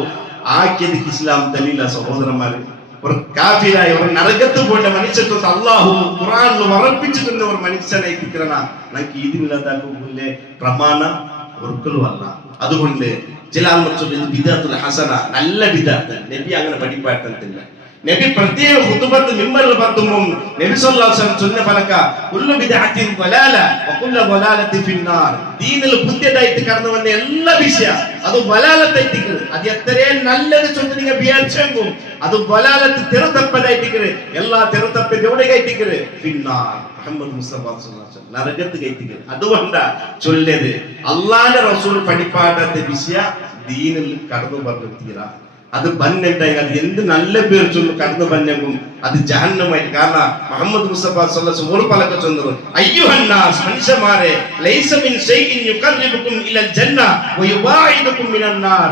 ആക്കിയത് ഇസ്ലാം ദലീല. സഹോദരന്മാര് ഒരു കാഫിറായ ഒരു നരകത്ത് പോയിട്ട് മനുഷ്യത്വത്തെ അല്ലാഹു ഖുർആനിൽ ഉറപ്പിച്ചിട്ടുണ്ട്. ഒരു മനുഷ്യനായി കിട്ടണ നമുക്ക് ഈദില്ലാതാക്കുമ്പോലെ പ്രമാണ ഒരിക്കലുമല്ല. അതുകൊണ്ട് ചില ആൾക്കാർ ചൊല്ലുന്നത് ബിദ്അത്തുൽ ഹസന, നല്ല ബിദ്അത്ത്. നബി അങ്ങനെ പഠിപ്പായിട്ടില്ല. നബി പ്രത്യേക ഖുതുബത്ത് മിമ്പറിൽ പറയുമ്പോൾ നബി സല്ലല്ലാഹു അലൈഹി വസല്ലം ചൊല്ലുന്ന പലക കുല്ലു ബിദ്അത്തിൻ വലാല വകുല്ലു വലാലത്തിൻ ഫിന്നാർ. ദീനിൽ പുതിയതായിട്ട് കടന്നു വന്ന എല്ലാ വിഷയം അത് വലാലത്തായിട്ടിരിക്കുന്നത്. അത് എത്രേ നല്ലത് ചൊല്ലുക വിചാരിച്ചെങ്കും അത് വലാലത്ത് തെറുതപ്പതായിട്ടിരിക്കുന്നത്. എല്ലാ തെറുതപ്പത് എവിടെ കയറ്റിക്കുന്നത് ഫിന്നാർ. മുഹമ്മദ് മുസ്തഫ സല്ലല്ലാഹു അലൈഹി വസല്ലം നരകത്ത് കയറ്റിക്കുന്നത്. അതുകൊണ്ടാ ചൊല്ലിയത് അല്ലാഹുവിന്റെ റസൂൽ പഠിപ്പാടാത്ത വിഷയം ദീനിൽ കടന്നു പറഞ്ഞു തീരാ. അത് ബന്നുണ്ടായി അത് എന്ത് നല്ല പേര് ചൊല്ലു കടന്നു ബന്നെങ്കും അത് ജഹന്നമായിട്ട്. കാരണം മുഹമ്മദ് മുസ്തഫ സല്ലല്ലാഹു അലൈഹി വസല്ലം പലക ചൊന്നത് അയ്യുഹന്നാസ് മനുഷ്യന്മാരെ ലൈസ മിൻ ഷൈഇൻ യുഖർരിബുകും ഇലൽ ജന്ന വയുബായിദുകും മിനൻ നാർ.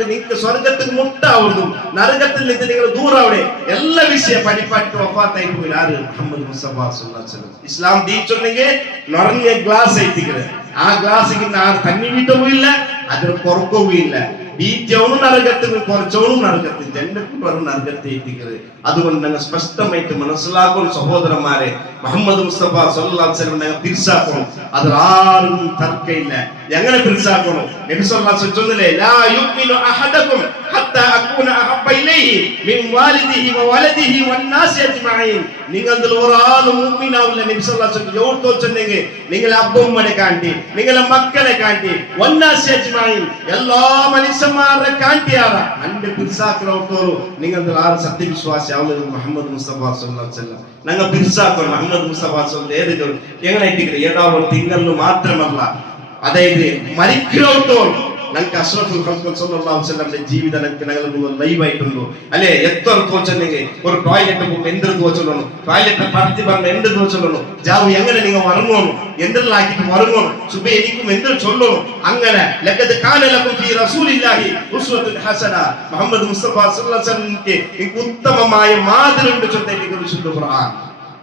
നിങ്ങൾക്ക് സ്വർഗ്ഗത്തിൽ മുട്ടാവുന്നു, നരകത്തിൽ നിന്ന് നിങ്ങൾ ദൂരാവടെ. എല്ലാ വിഷയം പഠിപ്പാട്ട് വഫാത്തായി പോയി ആര് മുഹമ്മദ് മുസ്തഫ സല്ലല്ലാഹു അലൈഹി വസല്ലം. ഇസ്ലാം ദീച്ചൊന്നെങ്കിൽ നിറഞ്ഞ ഗ്ലാസ് ആയിട്ടിരിക്കുന്നത്. ആ ഗ്ലാസ്സിൽ ആര് തന്നി വീട്ടവും ഇല്ല, അതിന് കുറക്കവും ഇല്ല. ബീറ്റവും നരകത്തിന് കുറച്ചവനും നരകത്തിൽ ജന്നത്തും നരകത്തെ എത്തിക്കുന്നത്. അതുകൊണ്ട് ഞങ്ങൾ സ്പഷ്ടമായിട്ട് മനസ്സിലാക്കും സഹോദരന്മാരെ. മുഹമ്മദ് മുസ്തഫ സല്ലല്ലാഹു അലൈഹി വസല്ലം ഞങ്ങൾ തിരിച്ചാക്കണം. അതിൽ ആരും തർക്കമില്ല. എങ്ങനെ തിരിച്ചാക്കണം? നബി സല്ലല്ലാഹു അലൈഹി വസല്ലം ചൊല്ലില്ലേ ലാ യുമിനു അഹദകും ഹത്താ അകൂന അഹബ്ബ ഇലൈഹി മിൻ വാലിദിഹി വവലദിഹി വന്നാസി അജ്മഈൻ. നിങ്ങളിൽ ഒരാളും മുഅ്മിനാവില്ല. നബി സല്ലല്ലാഹു അലൈഹി വസല്ലം യോർത്തോ ചൊന്നെങ്കിൽ നിങ്ങളെ അബ്ബമ്മനെ കാണ്ടി, നിങ്ങളെ മക്കളെ കാണ്ടി, വന്നാസി അജ്മഈൻ എല്ലാ മനുഷ്യന്മാരെ കാണ്ടിയാറ അന്റെ പിർസാക്കറോട്ടോರು നിങ്ങളിൽ ആറ് സത്യവിശ്വാസി ആവുന്നത് മുഹമ്മദ് മുസ്തഫ സല്ലല്ലാഹു അലൈഹി വസല്ലം. ഞങ്ങൾ പിർസാക്കണം മുഹമ്മദ് മുസ്തഫ സല്ലല്ലാഹു അലൈഹി വസല്ലം എങ്ങനെ ഏതാവൊരു തിങ്കളിൽ മാത്രമല്ല. അതായത് മരിക്കോട്ടോൾ ഞങ്ങൾക്ക് അഷ്റഫുൽ ഖൽഖ് സല്ലല്ലാഹു അലൈഹി വസല്ലമിന്റെ ജീവിതം ഞങ്ങൾ ലൈവ് ആയിട്ടുണ്ടോ അല്ലെ? എത്ര തോച്ചെങ്കിൽ ഒരു ടോയ്ലറ്റ് പോകുമ്പോൾ എന്തൊരു തോച്ചല്ലോ, ടോയ്ലറ്റ് പറത്തി പറഞ്ഞ എന്ത് തോച്ചല്ലോ, ജാവു എങ്ങനെ നിങ്ങൾ വറങ്ങോണം, എന്തെല്ലാം ആക്കിയിട്ട് വറങ്ങോണം, സുബ എനിക്കും എന്തൊരു ചൊല്ലണം. അങ്ങനെ ലഖദ് കാന ലക്കും ഫീ റസൂലില്ലാഹി ഉസ്വത്തുൻ ഹസന. മുഹമ്മദ് മുസ്തഫ സല്ലല്ലാഹു അലൈഹി വസല്ലമിന്റെ ഉത്തമമായ മാതൃകയുണ്ട് ചൊല്ലിയിട്ട് വിശുദ്ധ ഖുർആൻ.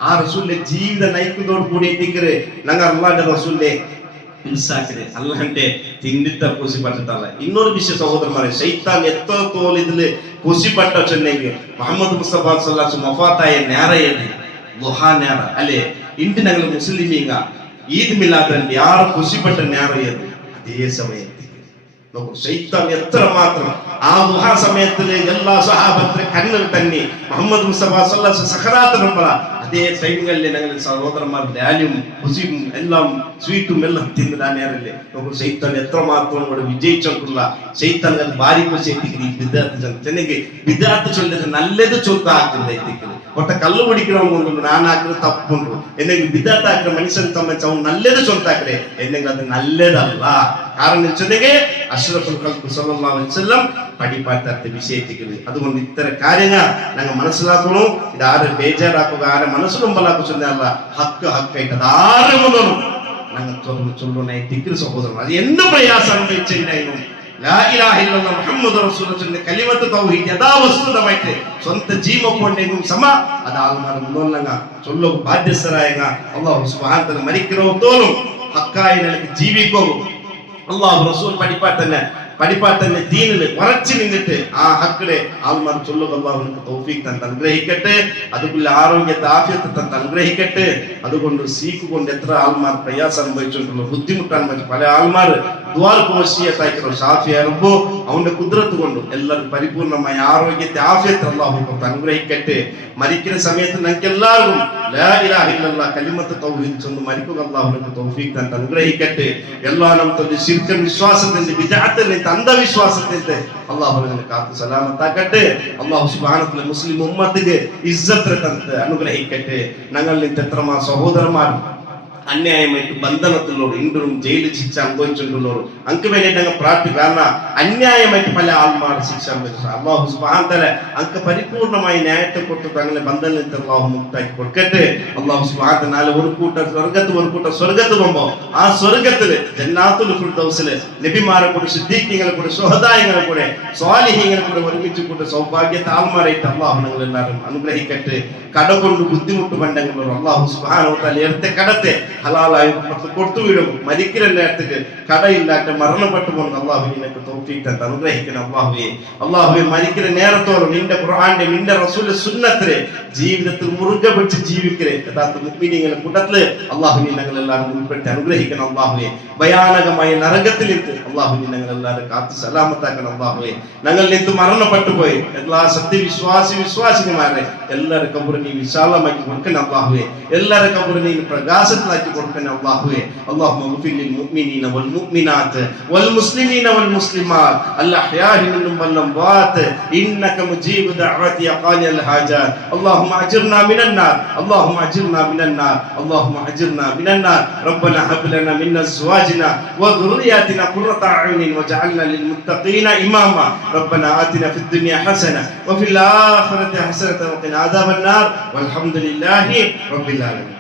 ആ റസൂലിന്റെ ജീവിതം നയിക്കുന്നതോട് കൂടി എത്തിക്കര് ഞങ്ങൾ അല്ലാഹുവിന്റെ റസൂലിന്റെ അല്ലാഹന്റെ തിന്നിട്ട കുശിപ്പട്ടല്ല. ഇന്നൊരു വിഷയ സഹോദരന്മാരെ, ശൈത്താൻ എത്രത്തോളം ഇതില് കുശിപ്പട്ട ചെന്നെങ്കിൽ മുഹമ്മദ് മുസ്തഫ സല്ലല്ലാഹു അലൈഹി വസല്ലം വഫാത്തായ നേരയത് ദുഹാ നേര അല്ലേ? ഇന്ന് ഞങ്ങൾ മുസ്ലിമീങ്ങ ഈദ് മിലാദ് യാർ കുശിപ്പട്ട നേരയത് അതേ സമയത്ത് ശൈത്താൻ എത്രമാത്രം ആ ദുഹാ സമയത്തില് എല്ലാ സ്വഹാബത്തിലെ കണ്ണിൽ തന്നെ മുഹമ്മദ് മുസ്തഫ സല്ലല്ലാഹു അലൈഹി വസല്ലം സഖറാത്ത് നമ്പറ അതേ ടൈമുകളിൽ ഞങ്ങൾ സഹോദരന്മാർ ലാലും ഹുസിയും എല്ലാം സ്വീറ്റും എല്ലാം തിന്നതാ നേരല്ലേ. നമുക്ക് ശൈത്താൻ എത്രമാത്രം കൂടെ വിജയിച്ചിട്ടുള്ള ശൈത്താൻ ഭാര്യ ചെന്നെങ്കിൽ വിദ്യാർത്ഥി ചൊല്ലിട്ട് നല്ലത് ചൊല്ലാക്കുന്നത് ಒಟ್ಟ ಕಲ್ಲು ಹುಡುಕಿರೋಂಗೊಂಡು ನಾನು ಹಾಕಿದ್ರೆ ತಪ್ಪುಂಟು എന്തെങ്കിലും വിദാത്ത് ആക്കുന്ന മനുഷ്യനെ സംബന്ധിച്ച് അവൻ നല്ലത് സ്വന്താക്കലേ എന്തെങ്കിലും അത് നല്ലതല്ല. കാരണം വെച്ചിട്ടുണ്ടെങ്കിൽ അഷ്റഫുൽ ഖൽഖ് സല്ലല്ലാഹു അലൈഹി വസല്ലം പഠിപ്പാറ്റത്തെ വിശേഷിക്കുന്നത്. അതുകൊണ്ട് ഇത്തരം കാര്യങ്ങൾ ഞങ്ങൾ മനസ്സിലാക്കണു. ഇത് ആരെ ബേജാറാക്കുക, ആരെ മനസ്സിലുമ്പലാക്കുക ചൊല്ലല്ല. ഹക്ക് ഹക്കായിട്ട് അത് ആര് മുതലും ഞങ്ങൾ തുറന്ന് ചൊല്ലുന്ന ദിക്ർ സഹോദരൻ അത് എന്ത് പ്രയാസം അനുഭവിച്ചിട്ടുണ്ടായിരുന്നു ലാ ഇലാഹ ഇല്ലല്ലാഹ് മുഹമ്മദ് റസൂലുള്ളാഹിന്റെ കലിമത്ത് തൗഹീദ് യഥാവസ്തുതമായിട്ട് സ്വന്തം ജീവക്കൊണ്ടെങ്കിലും സമ അത് ആൾമാർ മുന്നോല്ലങ്ങ ചൊല്ലു ബാധ്യസ്ഥരായങ്ങ അല്ലാഹു സുബ്ഹാനഹു വ തആല മരിക്കുന്നോത്തോളം ഹക്കായ നിലക്ക് ജീവിക്കൂ. അല്ലാഹു റസൂൽ പഠിപ്പാട്ടന്നെ ദീനിൽ ഉറച്ചു നിന്നിട്ട് ആ ഹക്കിലെ ആൾമാർ ചൊല്ലുക. അല്ലാഹു നമുക്ക് തൗഫീഖ് തന്ന് അനുഗ്രഹിക്കട്ടെ. അതുപോലെ ആരോഗ്യത്തെ ആഫിയത്തെ തന്ന് അനുഗ്രഹിക്കട്ടെ. അതുകൊണ്ട് സീക്ക് കൊണ്ട് എത്ര ആൾമാർ പ്രയാസം അനുഭവിച്ചിട്ടുള്ളൂ, ബുദ്ധിമുട്ടാൻ പറ്റും. പല ആൾമാർ ദ്വാർക്ക് വസിയത്തായിക്കോ ഷാഫി അറുമ്പോ അവന്റെ കുദ്രത്ത് കൊണ്ട് എല്ലാവർക്കും പരിപൂർണമായ ആരോഗ്യത്തെ ആഫിയത്തെ അല്ലാഹു അനുഗ്രഹിക്കട്ടെ. മരിക്കുന്ന സമയത്ത് ഞങ്ങൾക്ക് എല്ലാവർക്കും ലാ ഇലാഹ ഇല്ലല്ലാഹ് കലിമത്ത് തൗഹീദ് ചൊന്ന് മരിക്കുക. അല്ലാഹു നമുക്ക് തൗഫീഖ് തന്ന് അനുഗ്രഹിക്കട്ടെ. എല്ലാ നമ്മുടെ ശിർക്കൻ വിശ്വാസത്തിന്റെ വിദഅത്തിന്റെ അന്ധവിശ്വാസത്തിന്റെ അല്ലാഹു നമ്മളെ കാത്തു സലാമത്താക്കട്ടെ. അല്ലാഹു സുബ്ഹാനഹു വ തആല മുസ്ലിം ഉമ്മത്തിക്ക് ഇസ്സത്ത് തന്ന് അനുഗ്രഹിക്കട്ടെ. ഞങ്ങളിൽ എത്രമാ സഹോദരന്മാർ അന്യായമായിട്ട് ബന്ധനത്തിലുള്ളവർ ഇന്നും ജയിലിൽ ശിക്ഷ അനുഭവിച്ചിട്ടുള്ളവർ അങ്ക് വേണ്ടിയിട്ട് അങ്ങ് പ്രാർത്ഥിക്കും. കാരണം അന്യായമായിട്ട് പല ആൾമാർ ശിക്ഷ അനുഭവിച്ചു. അല്ലാഹു സുബ്ഹാനഹു വ തആല അങ്ക് പരിപൂർണമായി ന്യായത്തെ കൊടുത്ത് തങ്ങളെ ബന്ധനത്തിൽ അല്ലാഹു മുക്താക്കി കൊടുക്കട്ടെ. അല്ലാഹു സുബ്ഹാനഹു വ തആല ഒരു കൂട്ടർ സ്വർഗത്ത് പോകുമ്പോ ആ സ്വർഗത്തില് ജന്നാത്തുൽ ഫിർദൗസില് നബിമാരെ കൂടെ സിദ്ദീഖീങ്ങളെ കൂടെ ശുഹദായികളെ കൂടെ സ്വാലിഹീങ്ങളെ കൂടെ ഒരുമിച്ച് കൂടെ സൗഭാഗ്യത്തെ ആൾമാരായിട്ട് അല്ലാഹു നിങ്ങൾ എല്ലാവരും അനുഗ്രഹിക്കട്ടെ. കട കൊണ്ട് ബുദ്ധിമുട്ട് പണ്ടെങ്കിലും അല്ലാഹു സുബ്ഹാനഹു വ തആല എടുത്ത കടത്തെ ഹലാലായി കൊടുത്തു വിടും. മരിക്കുന്ന നേരത്തേക്ക് കടയില്ലാത്ത മരണപ്പെട്ടു പോകുന്ന അല്ലാഹു നിനക്ക് തൗഫീഖ് തന്ന് അനുഗ്രഹിക്കണം. അല്ലാഹുവേ മരിക്കുന്ന നേരത്തോളം നിന്റെ ഖുർആന്റെ നിന്റെ റസൂലിന്റെ സുന്നത്തിലെ ജീവിതത്തിൽ മുറുകെ പിടിച്ച് ജീവിക്കലേ യഥാർത്ഥ മുഅ്മിനീങ്ങളുടെ കൂട്ടത്തില് അല്ലാഹു ഞങ്ങൾ എല്ലാവരും ഉൾപ്പെടുത്തി അനുഗ്രഹിക്കണം. അല്ലാഹുവേ ഭയാനകമായ നരകത്തിലേക്ക് അല്ലാഹു ഞങ്ങൾ എല്ലാവരും കാത്തു സലാമത്താക്കണം. അല്ലാഹുവേ ഞങ്ങൾ നിന്ന് മരണപ്പെട്ടു പോയി എല്ലാ വിശ്വാസിനിമാരെ എല്ലാവരുടെ കബറിനെ വിശാലമാക്കി കൊടുക്കണം. അല്ലാഹുവേ എല്ലാവരുടെ കബറിനെ പ്രകാശത്തിലാക്കി കൊടുക്കണം. അല്ലാഹുവേ اللهم اغفر للمؤمنين والمؤمنات والمسلمين والمسلمات الاحياء منهم والاموات انك مجيب دعوات يا قاضي الحاجات. اللهم اجرنا من النار اللهم اجرنا من النار اللهم اجرنا من النار. ربنا هب لنا من ازواجنا وذرياتنا قرة اعين واجعلنا للمتقين اماما. ربنا آتنا في الدنيا حسنة وفي الآخرة حسنة وقنا عذاب النار والحمد لله رب العالمين.